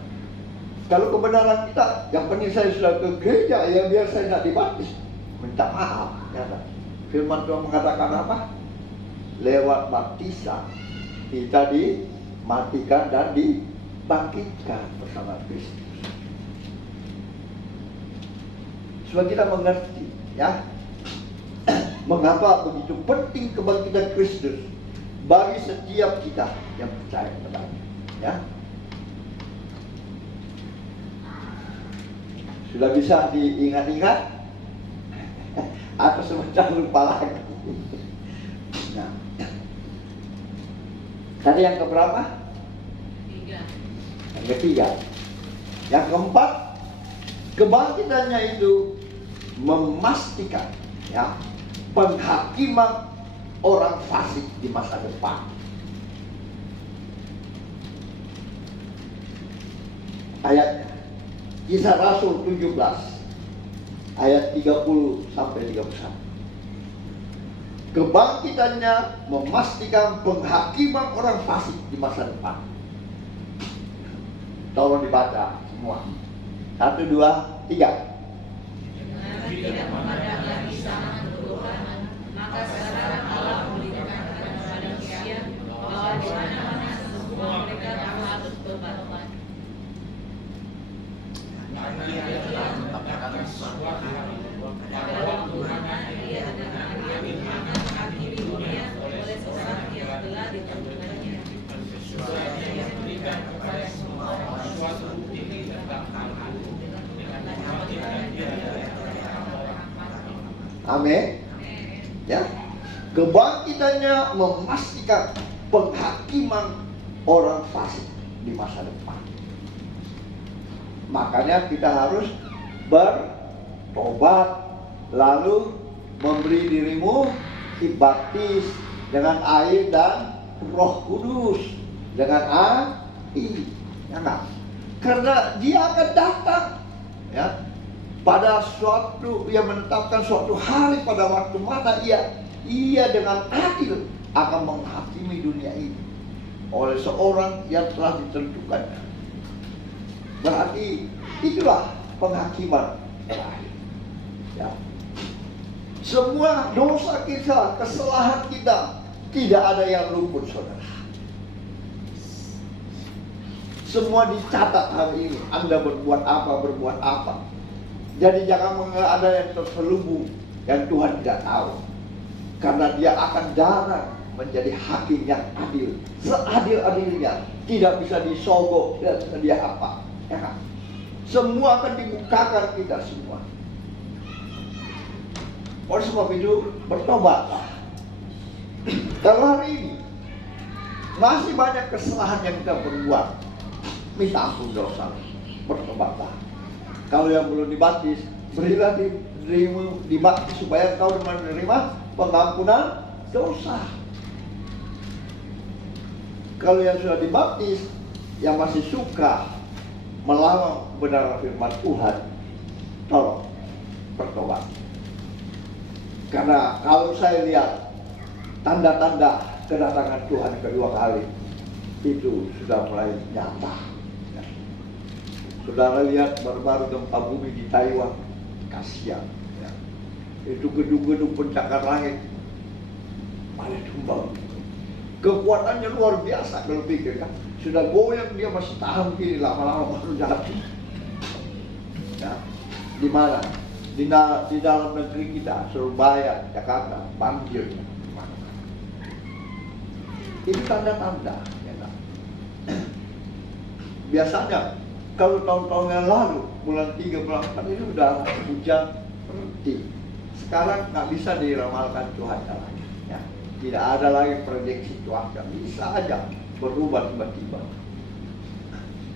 Kalau kebenaran kita, yang penting saya sudah ke gereja, ya biar saya tidak dibaptis, minta maaf. Ya. Firman Tuhan mengatakan apa? Lewat baptisan kita dimatikan dan dibangkitkan bersama Kristus. Supaya kita mengerti, ya, mengapa begitu penting kebangkitan Kristus bagi setiap kita yang percaya kepadanya. Ya, sudah bisa diingat-ingat atau sebentar lupa lagi. Nah, tadi yang keberapa? 3. Yang ketiga. Yang keempat, kebangkitannya itu memastikan, ya, penghakiman orang fasik di masa depan. Ayatnya Kisah Rasul 17 ayat 30 sampai 31. Kebangkitannya memastikan penghakiman orang fasik di masa depan. Tolong dibaca semua. 1, 2, 3. Tidak memandang lagi sama Tuhan, maka sekarang Allah memberikan kepada manusia bahwa di mana-mana semua mereka harus bertobat. Dia telah menetapkan suatu hari pada waktu mana Dia akan mengangkat hati dunia oleh sesuatu yang telah ditentukannya. Sesuatu yang diberikan kepada semua orang suatu bukti tentang hal itu dengan kebangkitan Dia. Amin. Ya. Kebangkitannya memastikan penghakiman orang fasik di masa depan. Makanya kita harus bertobat, lalu memberi dirimu dibaptis dengan air dan Roh Kudus, dengan air. Ya, nah. Karena Dia akan datang, ya, pada suatu, Ia menetapkan suatu hari pada waktu mana ia dengan adil akan menghakimi dunia ini oleh seorang yang telah ditentukannya. Berarti itulah penghakiman terakhir. Ya. Semua dosa kita, kesalahan kita, tidak ada yang luput, saudara. Semua dicatat hari ini. Anda berbuat apa. Jadi jangan ada yang terselubung yang Tuhan tidak tahu. Karena dia akan datang menjadi hakim yang adil. Seadil-adilnya. Tidak bisa disogok, tidak bisa dia apa. Ya kan? Semua akan dibukakan kita semua. Oleh sebab itu, bertobatlah. Kalau hari ini masih banyak kesalahan yang kita perbuat, minta ampun dosa, bertobatlah. Kalau yang belum dibaptis, berilah dirimu dibaptis supaya kau menerima pengampunan dosa. Kalau yang sudah dibaptis, yang masih suka melawan kebenaran firman Tuhan, tolong bertobat. Karena kalau saya lihat tanda-tanda kedatangan Tuhan kedua kali, itu sudah mulai nyata. Ya. Saudara lihat baru-baru gempa bumi di Taiwan, kasihan. Ya. Itu gedung-gedung pencakar langit pada tumbang. Kekuatannya luar biasa kalau pikir kan. Sudah goyang dia masih tahan kiri, lama-lama baru jatuh. Ya. Di mana? Di dalam negeri kita, Surabaya, Jakarta, banjir. Itu tanda-tanda. Ya. Biasanya kalau tahun-tahun yang lalu, bulan 3, bulan 4 itu udah hujan berhenti. Sekarang nggak bisa diramalkan cuaca lagi. Ya. Tidak ada lagi prediksi cuaca, bisa aja berubah tiba-tiba.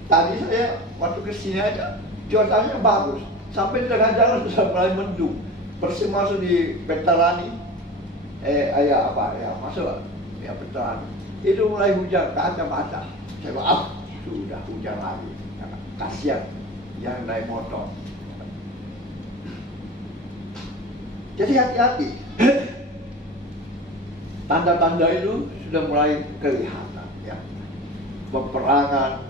Tadi saya waktu kesini aja cuacanya bagus, sampai di tengah jalan sudah mulai mendung. Persis masuk di Petarani, masuk ya Petarani. Itu mulai hujan, kaca-kaca. Saya bilang, sudah hujan lagi. Kasihan yang naik motor. Jadi hati-hati. Tanda-tanda itu sudah mulai kelihatan. Ya. Peperangan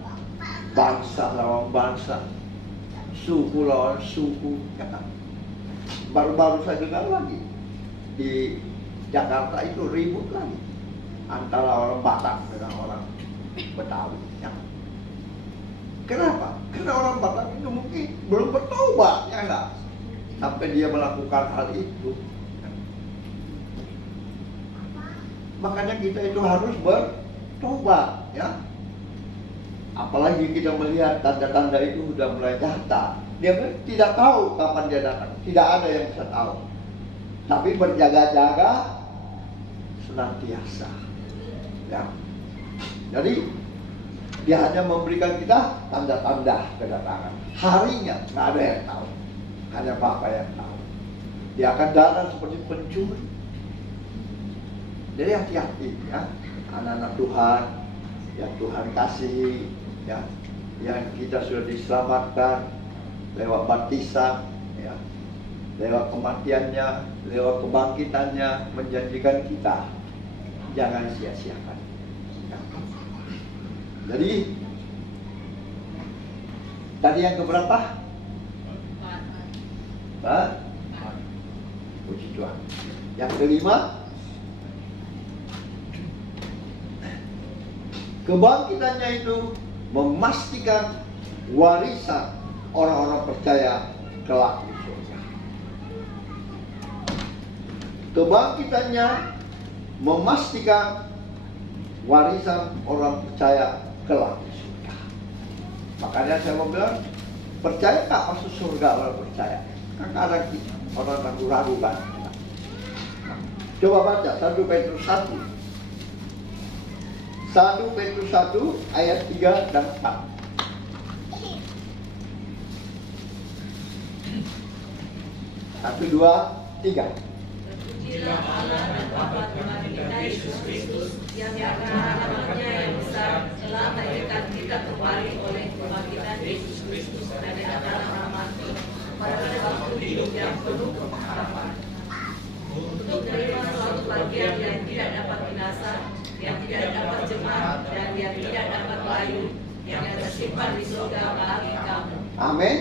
bangsa lawan bangsa, suku lawan suku. Ya. Baru-baru saya dengar lagi di Jakarta itu ribut lagi antara orang Batak dengan orang Betawi. Ya. Kenapa? Karena orang Batak itu mungkin belum bertobat, ya enggak? Sampai dia melakukan hal itu. Makanya kita itu harus bertobat, ya. Apalagi kita melihat tanda-tanda itu sudah mulai nyata. Dia tidak tahu kapan dia datang, tidak ada yang bisa tahu. Tapi berjaga-jaga senantiasa. Ya. Jadi dia hanya memberikan kita tanda-tanda kedatangan. Harinya nggak ada yang tahu, hanya Bapa yang tahu. Dia akan datang seperti pencuri. Jadi hati-hati ya, anak-anak Tuhan yang Tuhan kasihi, ya, yang kita sudah diselamatkan lewat baptisan, ya, lewat kematiannya, lewat kebangkitannya, menjanjikan kita jangan sia-siakan. Ya. Jadi tadi yang keberapa? 4. Puji Tuhan. Yang kelima, kebangkitannya itu memastikan warisan orang-orang percaya kelak di surga. Kebangkitannya memastikan warisan orang percaya kelak di surga. Makanya saya mau bilang, percaya tak masuk surga orang percaya? Kan kadang orang ragu-ragu kan. Coba baca 1 Petrus 1. 1 Petrus 1 ayat 3 dan 4. 1, 2, 3. Terpujilah Allah dan Bapa Tuhan kita Yesus Kristus, yang karena rahmat-Nya yang besar telah melahirkan kita kembali oleh kebangkitan Yesus Kristus dari antara mati pada waktu hidup yang penuh pengharapan, untuk menerima suatu bagian yang tidak dapat binasa, yang tidak dapat jemaat, dan yang tidak dapat layu, yang tersimpan di surga bagi kamu. Amin.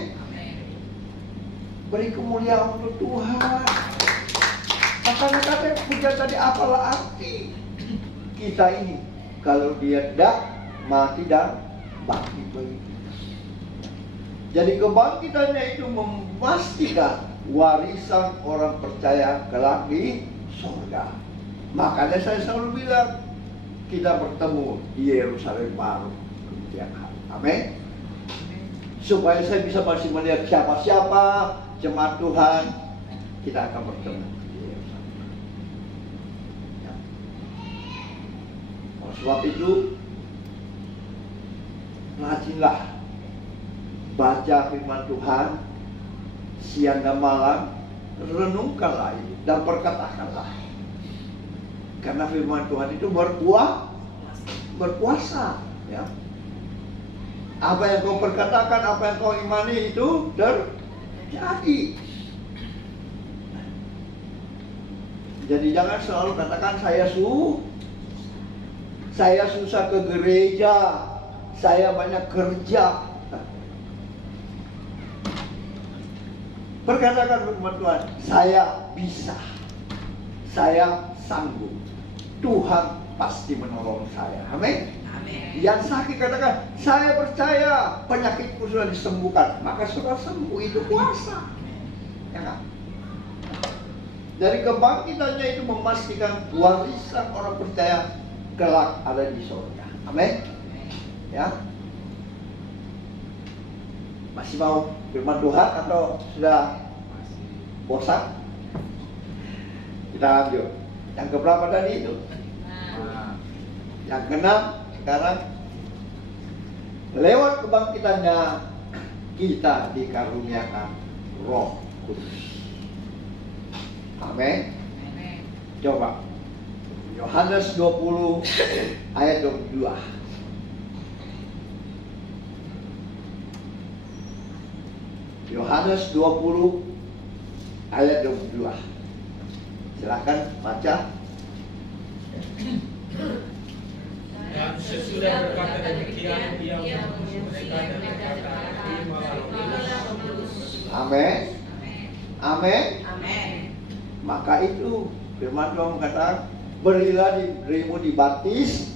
Beri kemuliaan untuk Tuhan. Makanya kata puja tadi, apalah arti kita ini kalau dia tidak mati dan bangkit bagi kita. Jadi kebangkitannya itu memastikan warisan orang percaya kelak di surga. Makanya saya selalu bilang, kita bertemu di Yerusalem baru kemudian hari. Amin. Supaya saya bisa masih melihat siapa-siapa jemaat Tuhan, kita akan bertemu di Yerusalem. Ya. Oleh sebab itu, rajinlah baca firman Tuhan siang dan malam, renungkanlah itu dan perkatakanlah. Karena firman Tuhan itu berkuasa, ya. Apa yang kau perkatakan, apa yang kau imani itu terjadi. Jadi jangan selalu katakan saya susah ke gereja, saya banyak kerja. Perkatakan firman Tuhan, saya bisa, saya sanggup, Tuhan pasti menolong saya. Amin. Yang sakit katakan, saya percaya penyakitku sudah disembuhkan, maka sudah sembuh, itu kuasa. Ya kan? Dari kebangkitannya itu memastikan warisan orang percaya kelak ada di surga. Amin. Ya. Masih mau firman Tuhan atau sudah bosan? Kita lanjut. Yang keberapa tadi itu? Yang keenam sekarang, lewat kebangkitannya kita dikaruniakan Roh Kudus. Amin. Coba Yohanes 20 ayat 22. Yohanes 20 ayat 22. Silakan baca. Dan sesudah berkata demikian, ia memuji mereka dan berkata, terimalah Roh Kudus. Amin. Amin. Amin. Maka itu firman Tuhan mengatakan, berilah dirimu dibaptis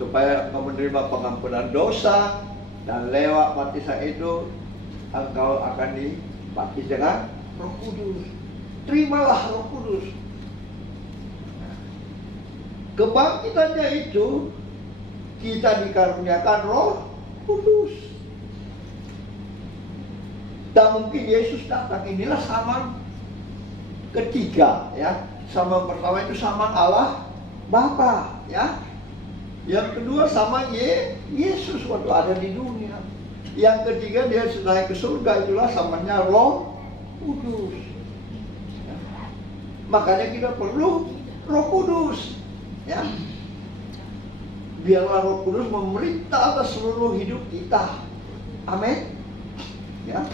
supaya kau menerima pengampunan dosa, dan lewat baptisan itu engkau akan dibaptis dengan Roh Kudus. Terimalah Roh Kudus. Kebangkitannya itu kita dikaruniakan Roh Kudus. Dan mungkin Yesus datang, inilah sama ketiga, ya. Sama pertama itu sama Allah Bapa, ya. Yang kedua sama Yesus waktu ada di dunia. Yang ketiga dia naik ke surga, itulah samanya Roh Kudus. Ya. Makanya kita perlu Roh Kudus, ya. Biarlah Roh Kudus memerintah atas seluruh hidup kita. Amin. Ya.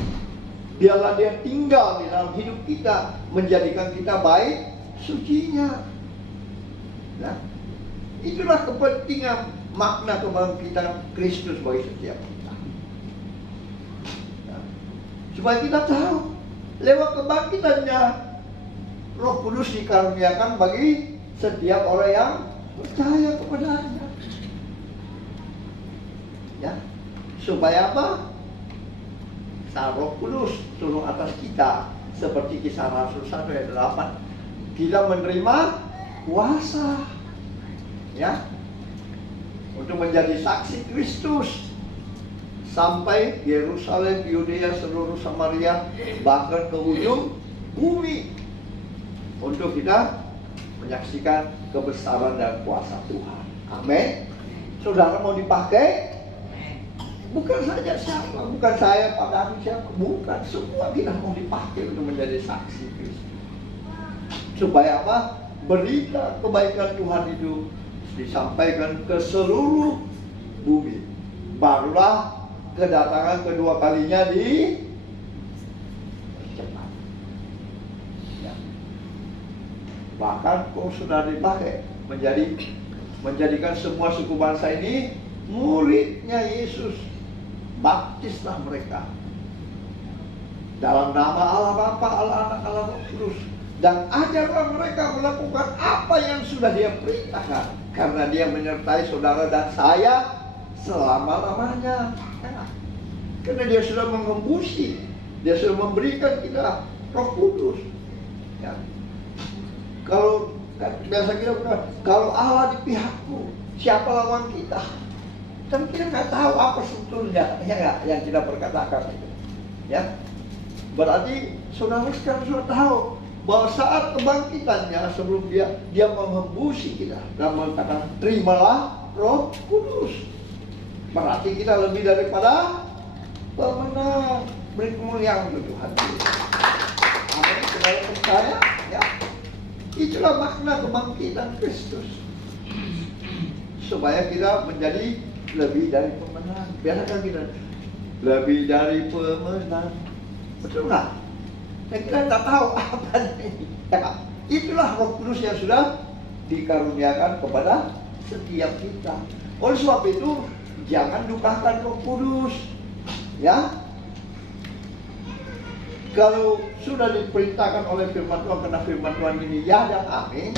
Biarlah dia tinggal di dalam hidup kita, menjadikan kita baik sucinya. Nah, itulah kepentingan makna kebangkitan Kristus bagi setiap kita. Nah, supaya kita tahu, lewat kebangkitannya Roh Kudus dikaruniakan bagi setiap orang yang percaya kepadanya. Ya, supaya apa? Roh Kudus turun atas kita, seperti Kisah Rasul 1 ayat 8. Kita menerima kuasa, ya, untuk menjadi saksi Kristus sampai Yerusalem, Yudea, seluruh Samaria, bahkan ke ujung bumi, untuk kita menyaksikan kebesaran dan kuasa Tuhan. Amin. Saudara mau dipakai? Bukan saja siapa, bukan saya, Pak Dami siapa, bukan. Semua kita mau dipakai untuk menjadi saksi Kristus. Supaya apa? Berita kebaikan Tuhan itu disampaikan ke seluruh bumi. Barulah kedatangan kedua kalinya cepat. Ya. Bahkan kau sudah dipakai menjadikan semua suku bangsa ini muridnya Yesus. Baptislah mereka dalam nama Allah Bapa, Allah Anak, Allah Roh Kudus, dan ajarlah mereka melakukan apa yang sudah Dia perintahkan, karena Dia menyertai saudara dan saya selama-lamanya. Ya. Karena dia sudah mengembusi, dia sudah memberikan kita Roh Kudus. Ya. Kalau biasa kita bilang, kalau Allah di pihakku, siapa lawan kita? Kan kita nggak tahu apa sebetulnya ya, yang kita perkatakan itu. Ya, berarti saudara sekarang sudah tahu bahwa saat kebangkitannya, sebelum dia mengembusi kita dan mengatakan terimalah Roh Kudus, berarti kita lebih daripada pemenang. Beri kemuliaan untuk Tuhan. Amin. Saudara percaya? Ya. Itulah makna kebangkitan Kristus. Supaya kita menjadi lebih dari pemenang. Biarkan kita lebih dari pemenang. Betul nggak? Dan kita tak tahu apa ini. Ya, itulah Roh Kudus yang sudah dikaruniakan kepada setiap kita. Oleh sebab itu, jangan dukakan Roh Kudus. Ya. Kalau sudah diperintahkan oleh firman Tuhan, karena firman Tuhan ini ya dan amin,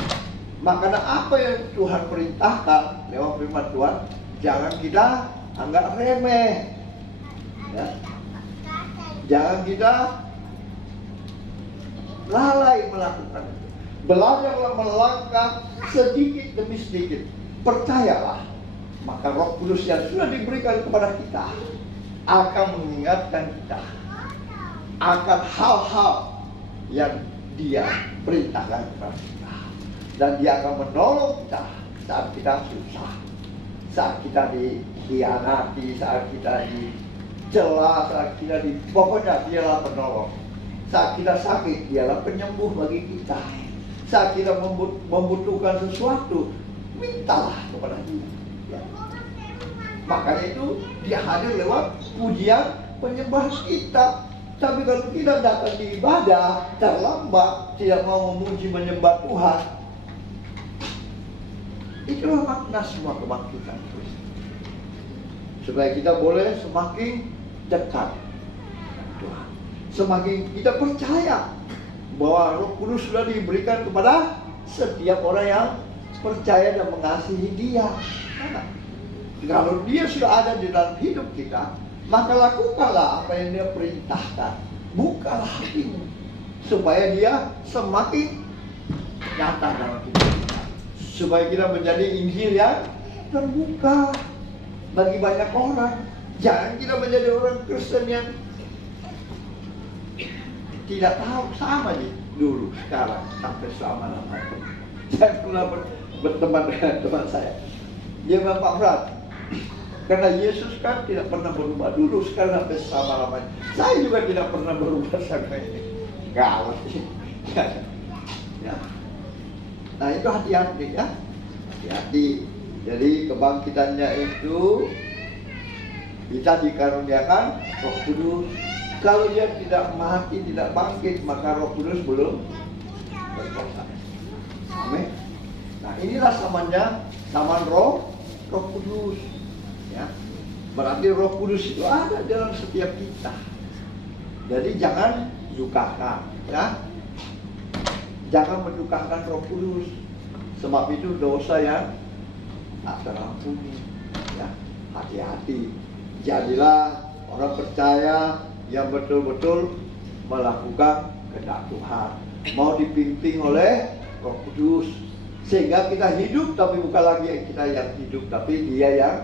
maka apa yang Tuhan perintahkan lewat firman Tuhan, jangan kita anggap remeh. Ya. Jangan kita lalai melakukan itu. Belajarlah melangkah sedikit demi sedikit. Percayalah, maka Roh Kudus yang sudah diberikan kepada kita akan mengingatkan kita akan hal-hal yang Dia perintahkan kepada kita, dan Dia akan menolong kita saat kita susah, saat kita dikhianati, saat kita dicela, saat kita pokoknya Dialah penolong. Saat kita sakit, Dialah penyembuh bagi kita. Saat kita membutuhkan sesuatu, mintalah kepada Dia. Ya. Makanya itu Dia hadir lewat pujian penyembahan kita. Tapi kalau kita datang di ibadah, terlambat, tidak mau memuji menyembah Tuhan, itulah makna semua kebangkitan Kristus. Supaya kita boleh semakin dekat dengan Tuhan, semakin kita percaya bahwa Roh Kudus sudah diberikan kepada setiap orang yang percaya dan mengasihi Dia. Nah, kalau Dia sudah ada di dalam hidup kita, maka lakukanlah apa yang Dia perintahkan. Bukalah hatimu supaya Dia semakin nyata dalam hidup kita, supaya kita menjadi Injil yang terbuka bagi banyak orang. Jangan kita menjadi orang Kristen yang tidak tahu, sama nih dulu, sekarang, sampai selama-lamanya. Saya pernah berteman dengan teman saya, dia bilang, Pak Frat, karena Yesus kan tidak pernah berubah dulu, sekarang sampai selama-lamanya. Saya juga tidak pernah berubah sampai ini. Gawat sih. Ya. Nah itu hati-hati ya. Hati-hati. Jadi kebangkitannya itu kita dikaruniakan Roh Kudus. Kalau dia tidak mati, tidak bangkit, maka Roh Kudus belum berkuasa. Amin. Nah inilah samanya, samaan Roh Kudus. Ya, berarti Roh Kudus itu ada dalam setiap kita. Jadi jangan dukakan, ya. Jangan mendukakan Roh Kudus. Sebab itu dosa yang tak terampuni. Ya, hati-hati. Jadilah orang percaya yang betul-betul melakukan kehendak Tuhan, mau dipimpin oleh Roh Kudus, sehingga kita hidup, tapi bukan lagi kita yang hidup, tapi Dia yang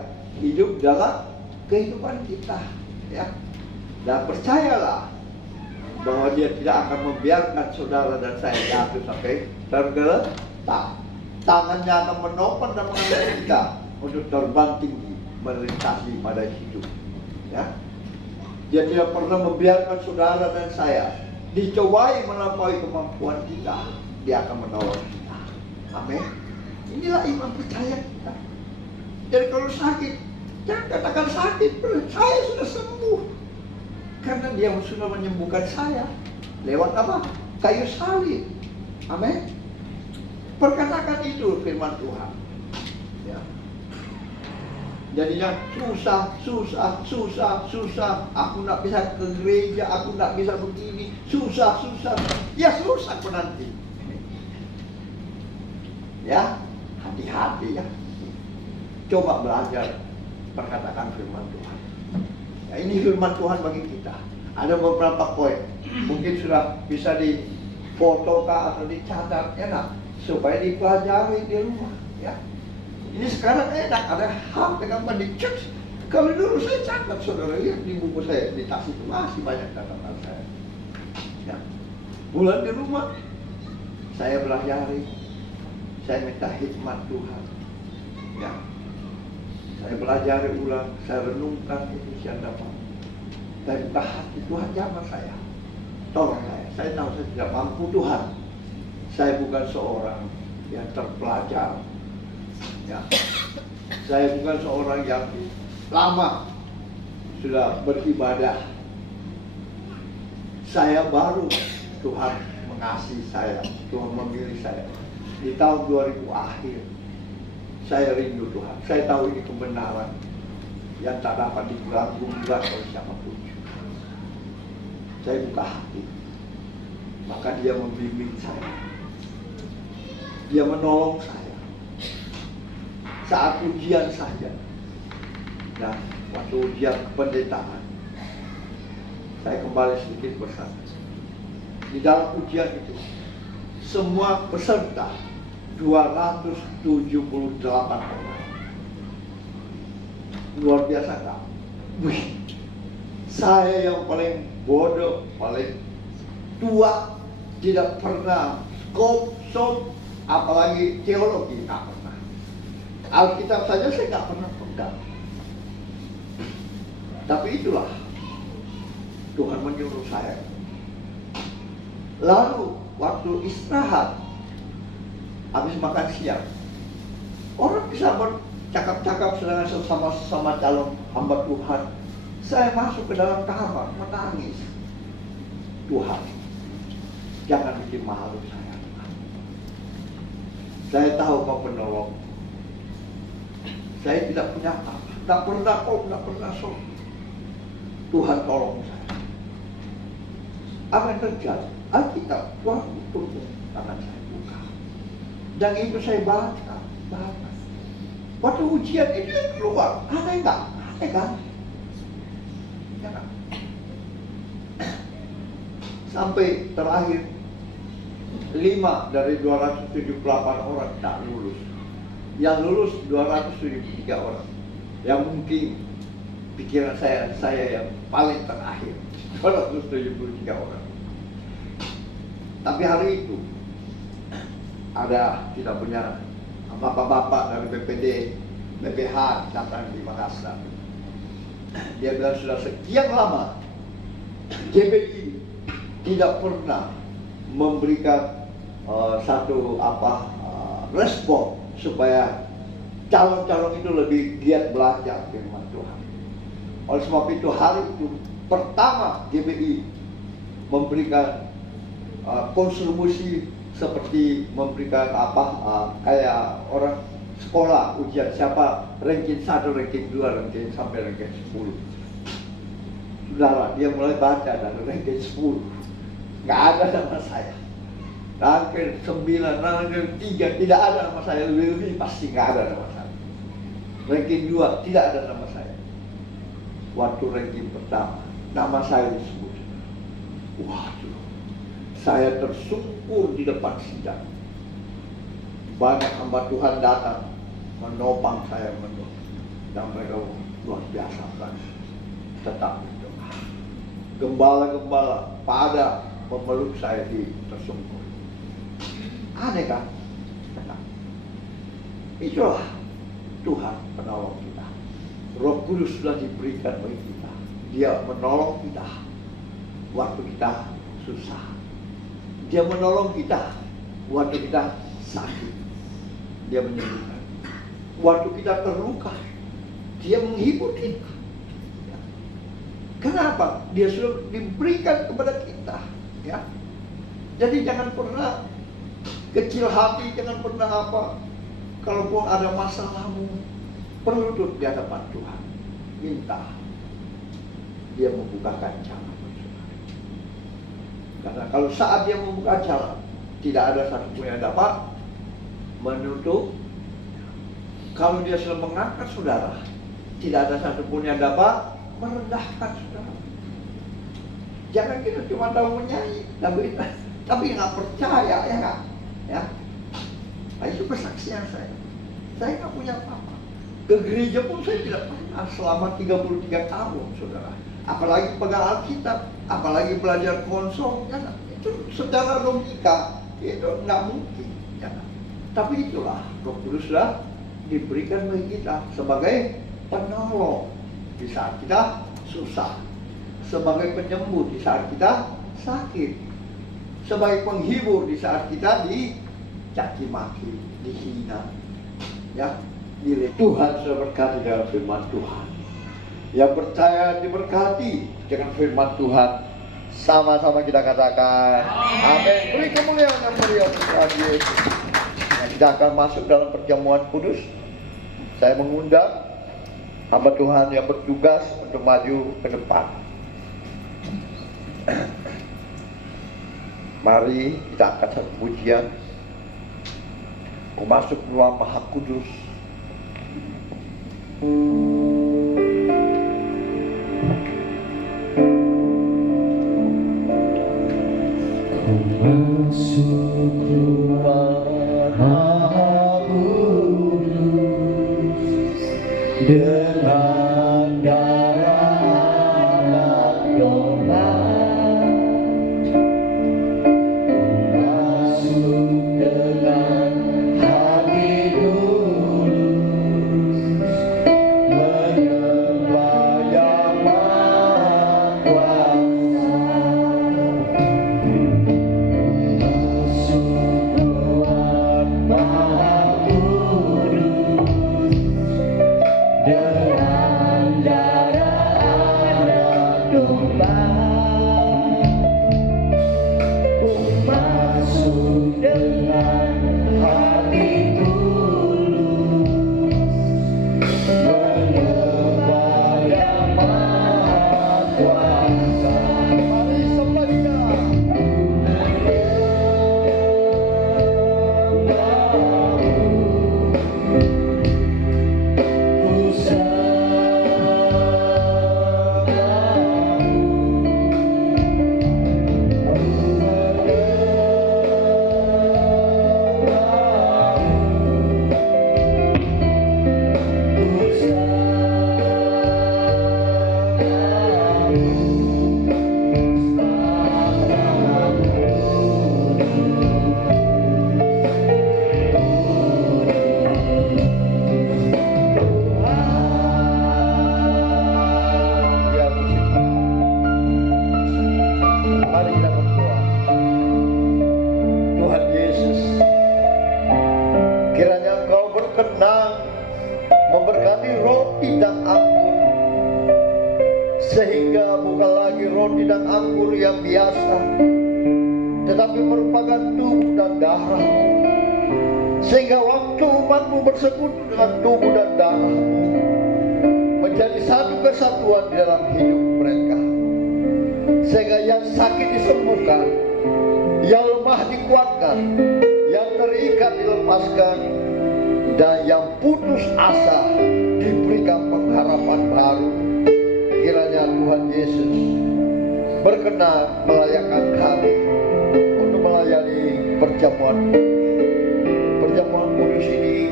hidup dalam kehidupan kita, ya. Dan percayalah bahwa Dia tidak akan membiarkan saudara dan saya jatuh sampai tergeletak. Tangannya akan menopang dan mengambil kita untuk terbang tinggi melintasi pada hidup, ya. Dia tidak pernah membiarkan saudara dan saya dicobai melampaui kemampuan kita. Dia akan menolong kita. Amin. Inilah iman percaya kita. Jadi kalau sakit, jangan katakan sakit, saya sudah sembuh. Karena Dia sudah menyembuhkan saya. Lewat apa? Kayu salib. Amin. Perkatakan itu firman Tuhan. Ya. Jadinya susah. Aku tidak bisa ke gereja, aku tidak bisa begini. Susah. Ya susah pun nanti. Ya, hati-hati ya. Coba belajar perkataan firman Tuhan. Ya, ini firman Tuhan bagi kita. Ada beberapa poin, mungkin sudah bisa difoto atau dicatat, enak, supaya dipelajari di rumah. Ya, ini sekarang enak, ada hak dengan mendicet. Kalau dulu saya catat, saudara lihat di buku saya di tas itu masih banyak catatan saya. Ya, bulan di rumah, saya pelajari, saya minta hikmat Tuhan. Ya, saya pelajari ulang, saya renungkan itu siapa. Saya buka hati Tuhan, jamah saya. Tolong saya tahu saya tidak mampu Tuhan. Saya bukan seorang yang terpelajar. Ya, saya bukan seorang yang lama sudah beribadah. Saya baru, Tuhan mengasihi saya, Tuhan memilih saya. Di tahun 2000 akhir, saya rindu Tuhan. Saya tahu ini kebenaran yang tak dapat diganggu-ganggu oleh siapapun. Saya buka hati, maka Dia membimbing saya. Dia menolong saya saat ujian saja. Dan waktu ujian kependetaan, saya kembali sedikit bersama. Di dalam ujian itu, semua peserta 278 orang. Luar biasa kan? Wih, saya yang paling bodoh, paling tua, tidak pernah skop, apalagi teologi, tak pernah. Alkitab saja saya nggak pernah pegang. Tapi itulah Tuhan menyuruh saya. Lalu waktu istirahat, habis makan siang, orang bisa bercakap-cakap sedang sesama calon hamba Tuhan. Saya masuk ke dalam kamar menangis. Tuhan, jangan bikin malu saya. Saya tahu Kau penolong. Saya tidak punya apa, tak pernah sok. Tuhan tolong saya. Apa yang terjadi? Alkitab, Tuhan tutup tangan saya buka. Dan itu saya baca. Waktu ujian itu yang keluar, aneh kan? Ya kan? Sampai terakhir 5 dari 278 orang tak lulus. Yang lulus 273 orang. Yang mungkin pikiran saya yang paling terakhir 273 orang. Tapi hari itu ada kita punya bapak-bapak dari BPH datang di Makassar. Dia bilang sudah sekian lama GBI tidak pernah memberikan satu respon supaya calon-calon itu lebih giat belajar firman Tuhan. Oleh sebab itu hari itu pertama GBI memberikan kontribusi seperti memberikan kayak orang sekolah ujian siapa ranking 1, ranking 2, ranking sampai ranking 10. Sudahlah, dia mulai baca dari ranking 10. Nggak ada nama saya. Ranking 9, ranking 3 tidak ada nama saya, lebih pasti nggak ada nama saya. Ranking 2 tidak ada nama saya. Waktu ranking pertama nama saya disebut. Waduh, saya tersungkur di depan sidang. Banyak hamba Tuhan datang menopang saya dan mereka luar biasa kan. Tetap berdoa. Gembala-gembala pada memeluk saya di tersungkur. Aneh kan? Tetap. Itulah Tuhan penolong kita. Roh Kudus sudah diberikan bagi kita. Dia menolong kita waktu kita susah. Dia menolong kita waktu kita sakit. Dia menyembuhkan. Waktu kita terluka, Dia menghibur kita. Kenapa? Dia sudah diberikan kepada kita. Ya. Jadi jangan pernah kecil hati, jangan pernah apa. Kalaupun ada masalahmu, berlutut di hadapan Tuhan. Minta. Dia membukakan jalan. Karena kalau saat Dia membuka jalan, tidak ada satupun yang dapat menutup. Kalau Dia sudah mengangkat saudara, Tidak ada satupun yang dapat merendahkan saudara. Jangan kita cuma tahu menyanyi, tapi nggak percaya, ya nggak? Ya, nah, itu kesaksian saya. Saya nggak punya apa-apa. Ke gereja pun saya tidak pernah selama 33 tahun, saudara. Apalagi pegang Alkitab, apalagi belajar konsol, ya, itu secara logika itu nggak mungkin. Ya. Tapi itulah Roh Kudus sudah diberikan bagi kita sebagai penolong di saat kita susah, sebagai penyembuh di saat kita sakit, sebagai penghibur di saat kita dicaci maki, dihina. Ya, Tuhan sudah berkati dalam firman Tuhan. Yang percaya diberkati dengan firman Tuhan. Sama-sama kita katakan amin. Beri kemuliaan yang meriah Tuhan Yesus. Nah, kita akan masuk dalam perjamuan kudus. Saya mengundang hamba Tuhan yang bertugas untuk maju ke depan. Mari kita angkat satu pujian. Ku masuk ruang Maha Kudus. Masuk ruang Maha Kudus dengan darah anak domba. Masuk dengan hati tulus menyembah Yang Maha Kuasa. Memberkati roti dan anggur, sehingga bukan lagi roti dan anggur yang biasa, tetapi merupakan tubuh dan darah-Mu, sehingga waktu umat-Mu bersekutu dengan tubuh dan darah-Mu menjadi satu kesatuan di dalam hidup mereka, sehingga yang sakit disembuhkan, yang lemah dikuatkan, yang terikat dilepaskan, dan yang putus asa diberikan pengharapan baru. Kiranya Tuhan Yesus berkenan melayakkan kami untuk melayani perjamuan kudus ini.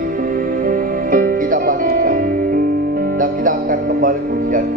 Kita bagikan dan kita akan kembali pujian.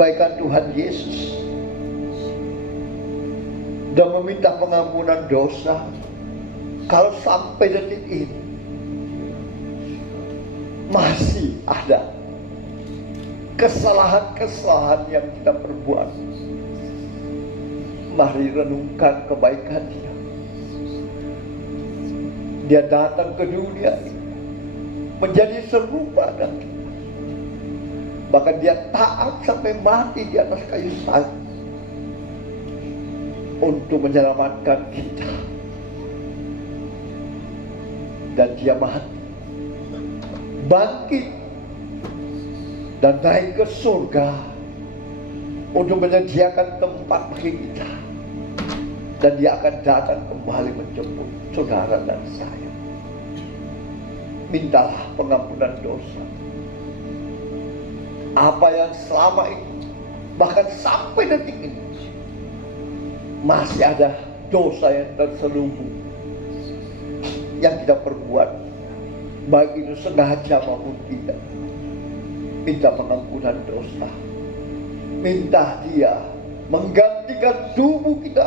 kebaikan Tuhan Yesus dan meminta pengampunan dosa, kalau sampai detik ini masih ada kesalahan-kesalahan yang kita perbuat, mari renungkan kebaikan Dia. Dia datang ke dunia ini menjadi serupa dengan kita. Bahkan Dia taat sampai mati di atas kayu salib untuk menyelamatkan kita. Dan Dia mati, bangkit, dan naik ke surga untuk menyediakan tempat bagi kita. Dan Dia akan datang kembali menjemput saudara dan saya. Mintalah pengampunan dosa. Apa yang selama ini, bahkan sampai detik ini, masih ada dosa yang terselubung yang kita perbuat, baik itu sengaja maupun tidak. Minta pengampunan dosa. Minta Dia menggantikan tubuh kita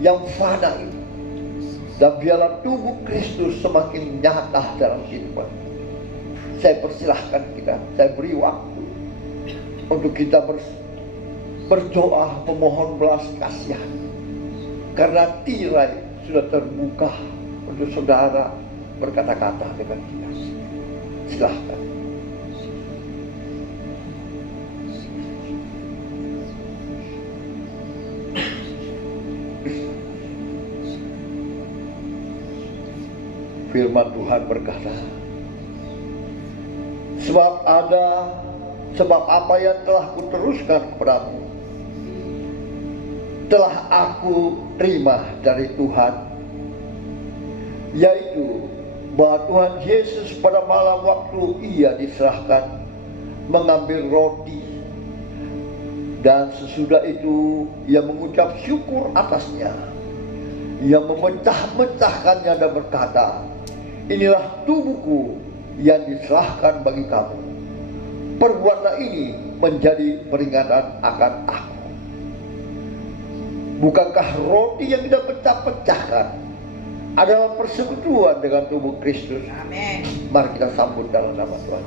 yang fana ini, dan biarlah tubuh Kristus semakin nyata dalam kehidupan. Saya persilahkan kita, saya beri waktu untuk kita berdoa memohon belas kasihan, karena tirai sudah terbuka untuk saudara berkata-kata dengan kita. Silahkan. Firman Tuhan berkata, sebab apa yang telah kuteruskan kepadamu telah aku terima dari Tuhan, yaitu bahwa Tuhan Yesus pada malam waktu Ia diserahkan mengambil roti, dan sesudah itu Ia mengucap syukur atasnya. Ia memecah-mecahkannya dan berkata, inilah tubuhku yang diserahkan bagi kamu. Perbuatlah ini menjadi peringatan akan aku. Bukankah roti yang kita pecah-pecahkan adalah persekutuan dengan tubuh Kristus? Amin. Mari kita sambut dalam nama Tuhan.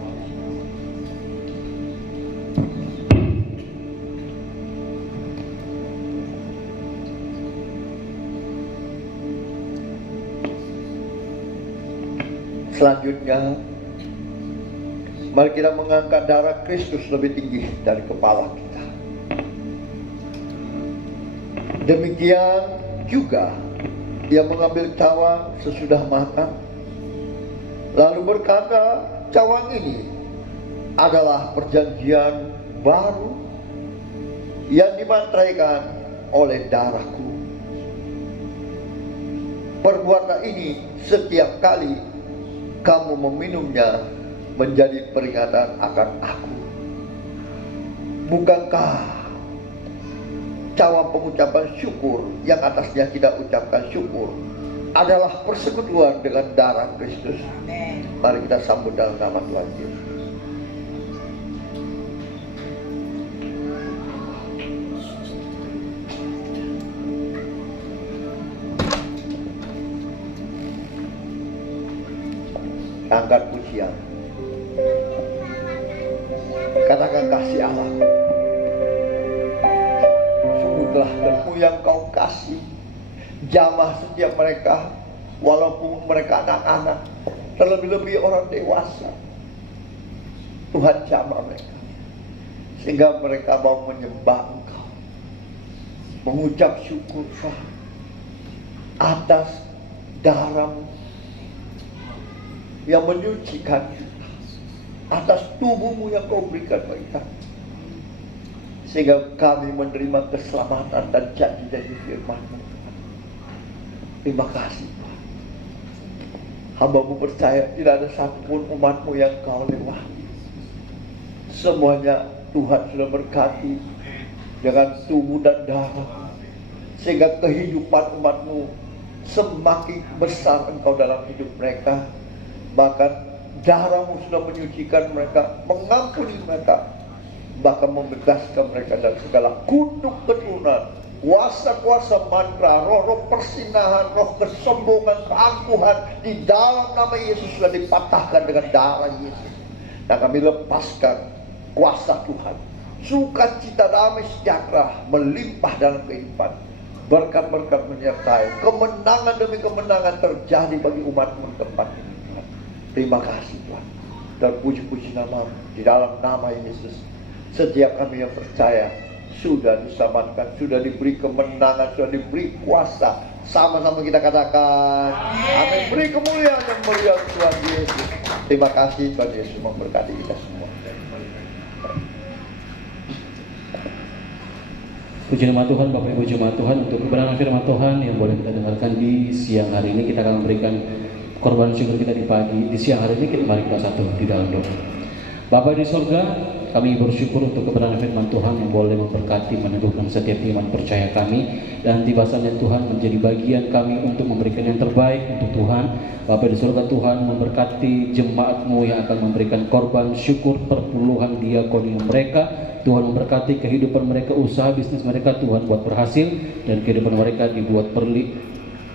Selanjutnya, mari kita mengangkat darah Kristus lebih tinggi dari kepala kita. Demikian juga Dia mengambil cawang sesudah makan, lalu berkata, cawang ini adalah perjanjian baru yang dimantraikan oleh darahku. Perbuatlah ini setiap kali kamu meminumnya menjadi peringatan akan aku. Bukankah cawang pengucapan syukur yang atasnya kita ucapkan syukur adalah persekutuan dengan darah Kristus? Amin. Mari kita sambut dalam nama Tuhan Yesus. Angkat pujian, katakan kasih Allah. Sungguh telah tentu yang kau kasih, jamah setiap mereka, walaupun mereka anak-anak, terlebih-lebih orang dewasa. Tuhan jamah mereka, sehingga mereka mau menyembah Engkau, mengucap syukur atas darah-Mu yang menyucikan kita, atas tubuh-Mu yang Kau berikan bagi kami, sehingga kami menerima keselamatan dan janji-janji firman-Mu. Terima kasih Tuhan. Hamba-Mu percaya tidak ada satupun umat-Mu yang Kau lewati. Semuanya Tuhan sudah berkati dengan tubuh dan darah, sehingga kehidupan umat-Mu semakin besar Engkau dalam hidup mereka. Bahkan darah-Mu sudah menyucikan mereka, mengampuni mereka bahkan membebaskan mereka dari segala kutuk keturunan, kuasa-kuasa mantra, roh-roh persinahan, roh kesombongan, keangkuhan di dalam nama Yesus sudah dipatahkan dengan darah Yesus. Dan kami lepaskan kuasa Tuhan, sukacita, damai sejahtera melimpah dalam kehidupan, berkat-berkat menyertai, kemenangan demi kemenangan terjadi bagi umat-Mu di tempat ini Tuhan. Terima kasih Tuhan, dan puji-puji nama-Mu di dalam nama Yesus. Setiap kami yang percaya sudah diselamatkan, sudah diberi kemenangan, sudah diberi kuasa. Sama-sama kita katakan amin. Beri kemuliaan yang mulia Tuhan Yesus. Terima kasih Tuhan Yesus memberkati kita semua. Puji nama Tuhan, Bapak Ibu jemaat Tuhan, untuk kebenaran firman Tuhan yang boleh kita dengarkan di siang hari ini. Kita akan memberikan korban syukur kita di siang hari ini. Mari kita satu di dalam doa. Bapa di surga, kami bersyukur untuk kebenaran firman Tuhan yang boleh memberkati, meneguhkan setiap iman percaya kami, dan tibasannya Tuhan menjadi bagian kami untuk memberikan yang terbaik untuk Tuhan. Bapa di surga, Tuhan memberkati jemaat-Mu yang akan memberikan korban syukur perpuluhan diakoni mereka. Tuhan memberkati kehidupan mereka, usaha bisnis mereka Tuhan buat berhasil, dan kehidupan mereka dibuat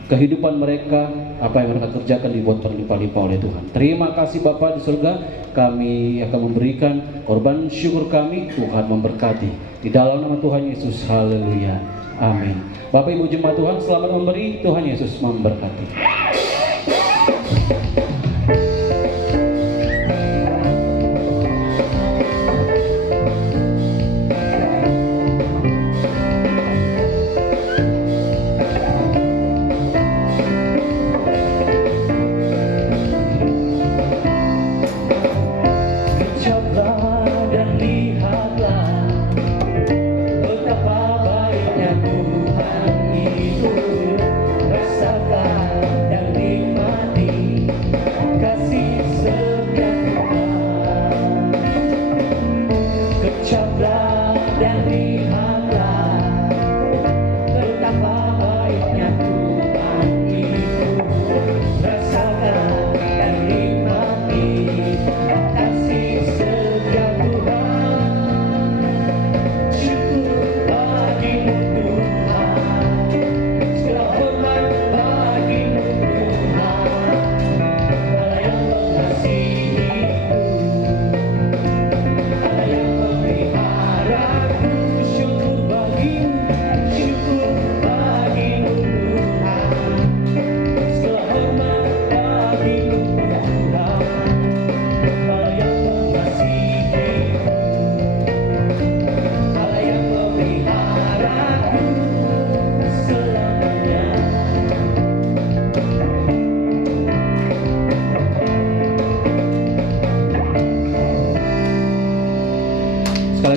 kehidupan mereka, apa yang mereka kerjakan dibuat berlimpah-limpah oleh Tuhan. Terima kasih Bapa di surga, kami akan memberikan korban syukur kami, Tuhan memberkati. Di dalam nama Tuhan Yesus, haleluya, amin. Bapak Ibu jemaat Tuhan, selamat memberi, Tuhan Yesus memberkati.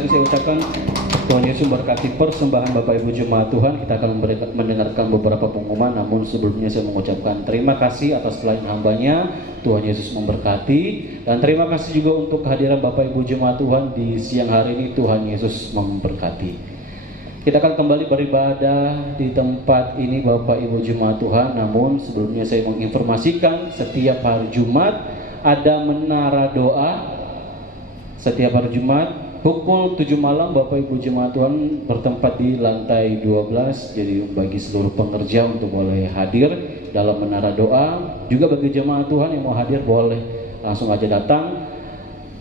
Saya ucapkan Tuhan Yesus memberkati persembahan Bapak Ibu jemaat Tuhan. Kita akan mendengarkan beberapa pengumuman, namun sebelumnya saya mengucapkan terima kasih atas pelayanan hambanya. Tuhan Yesus memberkati, dan terima kasih juga untuk kehadiran Bapak Ibu jemaat Tuhan di siang hari ini. Tuhan Yesus memberkati. Kita akan kembali beribadah di tempat ini Bapak Ibu jemaat Tuhan. Namun sebelumnya saya menginformasikan setiap hari Jumat ada menara doa. Setiap hari Jumat pukul 7 malam Bapak Ibu jemaat Tuhan bertempat di lantai 12. Jadi bagi seluruh pengerja untuk boleh hadir dalam menara doa. Juga bagi jemaat Tuhan yang mau hadir boleh langsung aja datang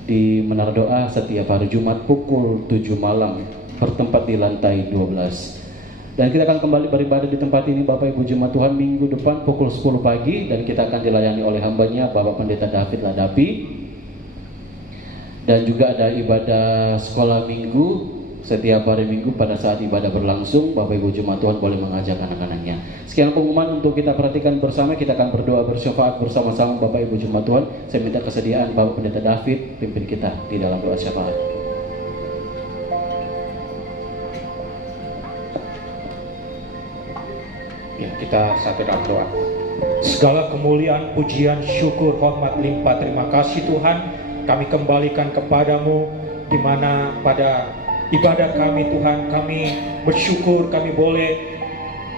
di menara doa setiap hari Jumat pukul 7 malam bertempat di lantai 12. Dan kita akan kembali beribadah di tempat ini Bapak Ibu jemaat Tuhan minggu depan pukul 10 pagi, dan kita akan dilayani oleh hambanya Bapak Pendeta David Ladapi. Dan juga ada ibadah sekolah minggu setiap hari Minggu. Pada saat ibadah berlangsung, Bapak Ibu jemaat Tuhan boleh mengajak anak-anaknya. Sekian pengumuman untuk kita perhatikan bersama. Kita akan berdoa bersyafaat bersama-sama Bapak Ibu jemaat Tuhan. Saya minta kesediaan Bapak Pendeta David pimpin kita di dalam doa syafaat. Ya, kita satu dalam doa. Segala kemuliaan, pujian, syukur, hormat, limpah terima kasih Tuhan kami kembalikan kepadamu, di mana pada ibadah kami Tuhan, kami bersyukur kami boleh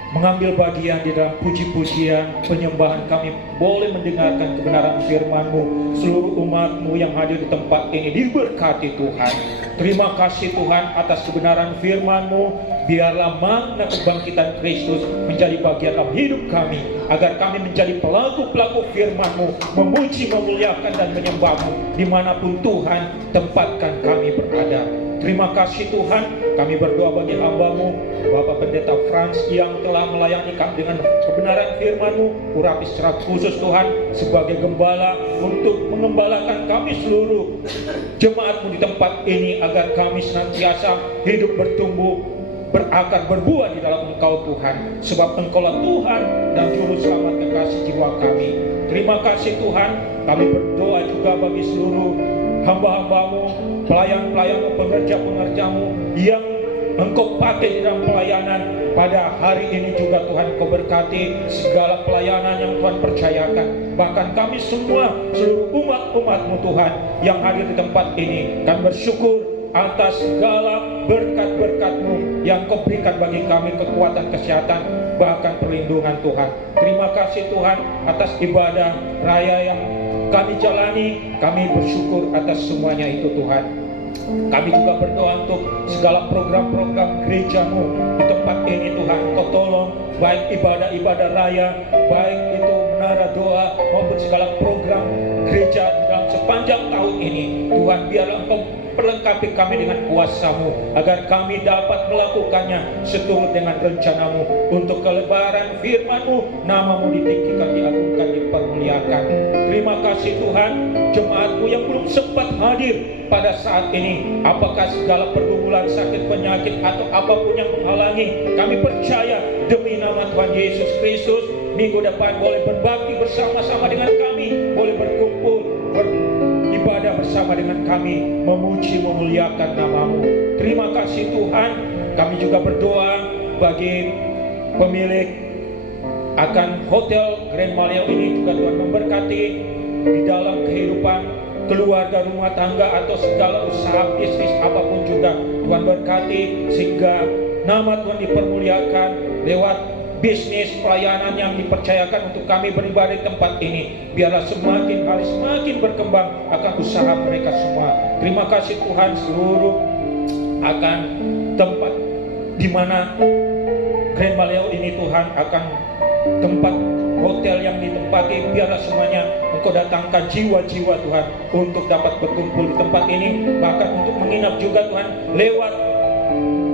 mengambil bagian di dalam puji-pujian, penyembahan. Kami boleh mendengarkan kebenaran firman-Mu. Seluruh umat-Mu yang hadir di tempat ini diberkati Tuhan. Terima kasih Tuhan atas kebenaran firman-Mu. Biarlah makna kebangkitan Kristus menjadi bagian dalam hidup kami, agar kami menjadi pelaku-pelaku firman-Mu, memuji, memuliakan dan menyembah-Mu dimanapun Tuhan tempatkan kami berada. Terima kasih Tuhan. Kami berdoa bagi hamba-Mu Bapak Pendeta Frans yang telah melayani kami dengan kebenaran firman-Mu. Urapi secara khusus Tuhan sebagai gembala untuk mengembalakan kami seluruh jemaat-Mu di tempat ini, agar kami senantiasa hidup bertumbuh, berakar, berbuah di dalam Engkau Tuhan. Sebab Engkaulah Tuhan dan Juru Selamat kekasih jiwa kami. Terima kasih Tuhan. Kami berdoa juga bagi seluruh hamba-hamba-Mu, pelayan-pelayan-Mu, pengerja-pengerja-Mu yang Engkau pakai di dalam pelayanan pada hari ini juga Tuhan. Kau berkati segala pelayanan yang Tuhan percayakan. Bahkan kami semua, seluruh umat-umat-Mu Tuhan yang hadir di tempat ini, kami bersyukur atas segala berkat-berkat-Mu yang Kau berikan bagi kami, kekuatan, kesehatan, bahkan perlindungan Tuhan. Terima kasih Tuhan atas ibadah raya yang kami jalani. Kami bersyukur atas semuanya itu Tuhan. Kami juga berdoa untuk segala program-program gereja-Mu di tempat ini Tuhan. Kau tolong baik ibadah-ibadah raya, baik itu menara doa maupun segala program gereja di dalam sepanjang tahun ini. Tuhan, biarlah Engkau perlengkapi kami dengan kuasa-Mu, agar kami dapat melakukannya seturut dengan rencana-Mu. Untuk kelebaran firman-Mu, nama-Mu ditinggikan, diagungkan, dipermuliakan. Terima kasih Tuhan. Jemaat-Mu yang belum sempat hadir pada saat ini, apakah segala pergumulan, sakit, penyakit atau apapun yang menghalangi, kami percaya demi nama Tuhan Yesus Kristus, minggu depan boleh berbakti bersama-sama dengan kami, boleh berkumpul, beribadah bersama dengan kami, memuji, memuliakan nama-Mu. Terima kasih Tuhan. Kami juga berdoa bagi pemilik akan Hotel Grand Maleo ini juga Tuhan memberkati di dalam kehidupan keluarga, rumah tangga, atau segala usaha bisnis apapun juga Tuhan berkati, sehingga nama Tuhan dipermuliakan lewat bisnis pelayanan yang dipercayakan untuk kami beribadah di tempat ini. Biarlah semakin hari semakin berkembang akan usaha mereka semua. Terima kasih Tuhan. Seluruh akan tempat di mana Grand Maleo ini Tuhan, akan tempat hotel yang ditempati, biarlah semuanya Engkau datangkan jiwa-jiwa Tuhan untuk dapat berkumpul di tempat ini, bahkan untuk menginap juga Tuhan. Lewat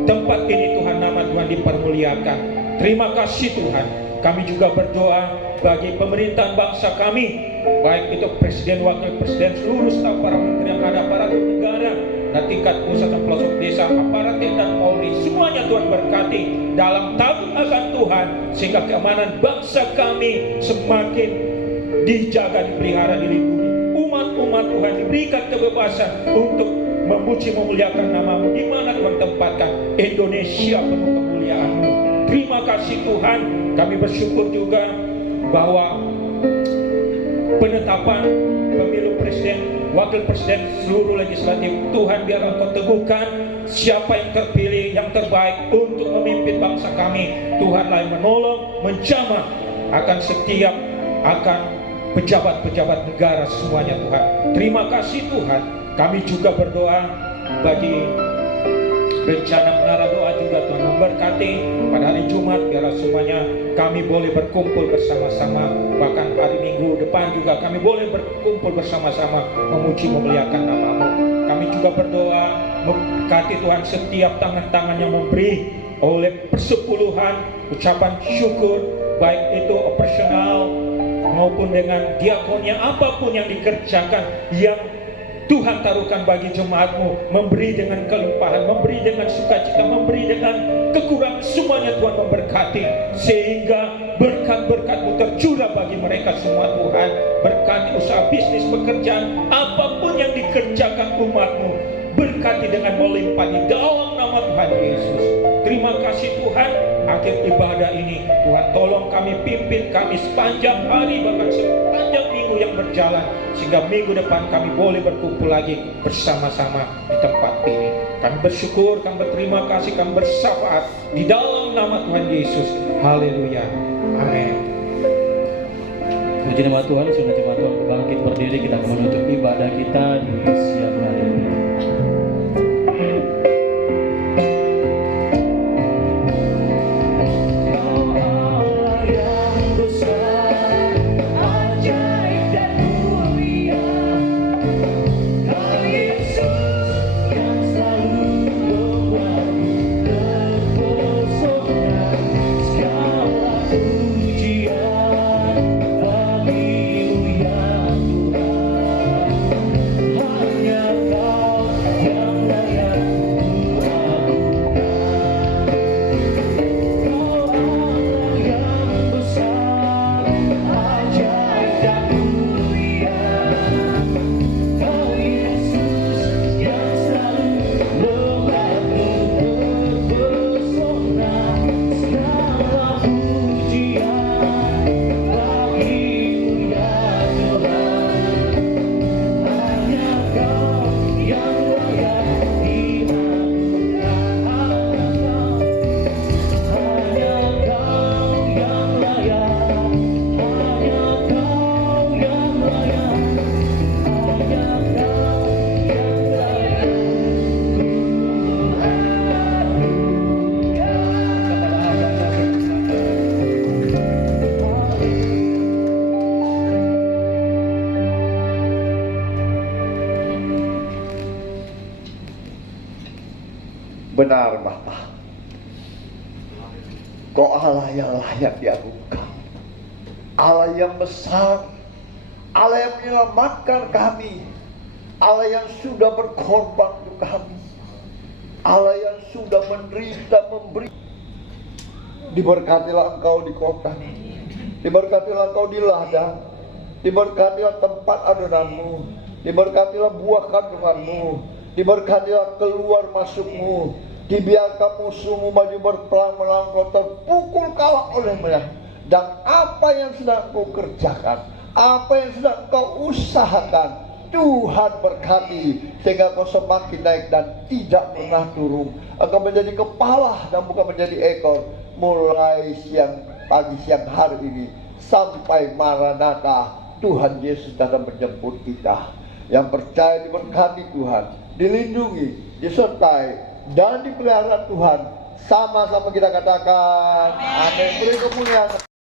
tempat ini Tuhan, nama Tuhan dipermuliakan. Terima kasih Tuhan. Kami juga berdoa bagi pemerintahan bangsa kami, baik itu presiden, wakil presiden, seluruh staf para menteri yang ada, para negara, dan tingkat pusat dan pelosok desa, aparat dan Polri, semuanya Tuhan berkati dalam takut akan Tuhan, sehingga keamanan bangsa kami semakin dijaga, dipelihara, dilindungi. Umat-umat Tuhan diberikan kebebasan untuk memuji, memuliakan nama-Mu di mana Tuhan tempatkan Indonesia penuh kemuliaan-Mu. Terima kasih Tuhan. Kami bersyukur juga bahwa penetapan pemilu presiden, wakil presiden, seluruh legislatif, Tuhan biar Engkau teguhkan siapa yang terpilih, yang terbaik untuk memimpin bangsa kami. Tuhanlah yang menolong, menjamah akan setiap akan pejabat-pejabat negara semuanya Tuhan. Terima kasih Tuhan. Kami juga berdoa bagi rencana menara doa juga Tuhan memberkati pada hari Jumat, biarlah semuanya kami boleh berkumpul bersama-sama. Bahkan hari Minggu depan juga kami boleh berkumpul bersama-sama memuji, memuliakan nama-Mu. Kami juga berdoa memberkati Tuhan setiap tangan-tangan yang memberi oleh persepuluhan, ucapan syukur, baik itu operasional maupun dengan diakonnya, apapun yang dikerjakan yang Tuhan taruhkan bagi jemaat-Mu, memberi dengan kelimpahan, memberi dengan sukacita, memberi dengan kekurangan, semuanya Tuhan memberkati, sehingga berkat-berkat-Mu tercurah bagi mereka semua Tuhan. Berkati usaha bisnis, pekerjaan, apapun yang dikerjakan umat-Mu, berkati dengan melimpah di dalam nama Tuhan Yesus. Terima kasih Tuhan. Akhir ibadah ini Tuhan tolong kami, pimpin kami sepanjang hari, bahkan sepanjang minggu yang berjalan, sehingga minggu depan kami boleh berkumpul lagi bersama-sama di tempat ini. Kami bersyukur, kami berterima kasih, kami bersyafaat di dalam dalam nama Tuhan Yesus. Haleluya. Amin. Puji nama Tuhan, sudah jemaat Tuhan bangkit berdiri, kita akan menutup ibadah kita di siang hari ini. Benar Bapa, Kau Allah yang layak diagungkan, Allah yang besar, Allah yang menyelamatkan kami, Allah yang sudah berkorban untuk kami, Allah yang sudah menderita memberi. Diberkatilah Engkau di kota, diberkatilah Engkau di ladang, diberkatilah tempat adonanmu, diberkatilah buah kandunganmu, diberkatilah keluar masukmu, dibiarkan musuhmu maju berperang melawan kau, terpukul kalah oleh mereka. Dan apa yang sedang kau kerjakan, apa yang sedang kau usahakan, Tuhan berkati sehingga kau semakin naik dan tidak pernah turun. Engkau menjadi kepala dan bukan menjadi ekor, mulai pagi siang hari ini sampai Maranatha, Tuhan Yesus datang menjemput kita. Yang percaya diberkati Tuhan, dilindungi, disertai dan dipelihara Tuhan. Sama-sama kita katakan amin. Beri kemuliaan.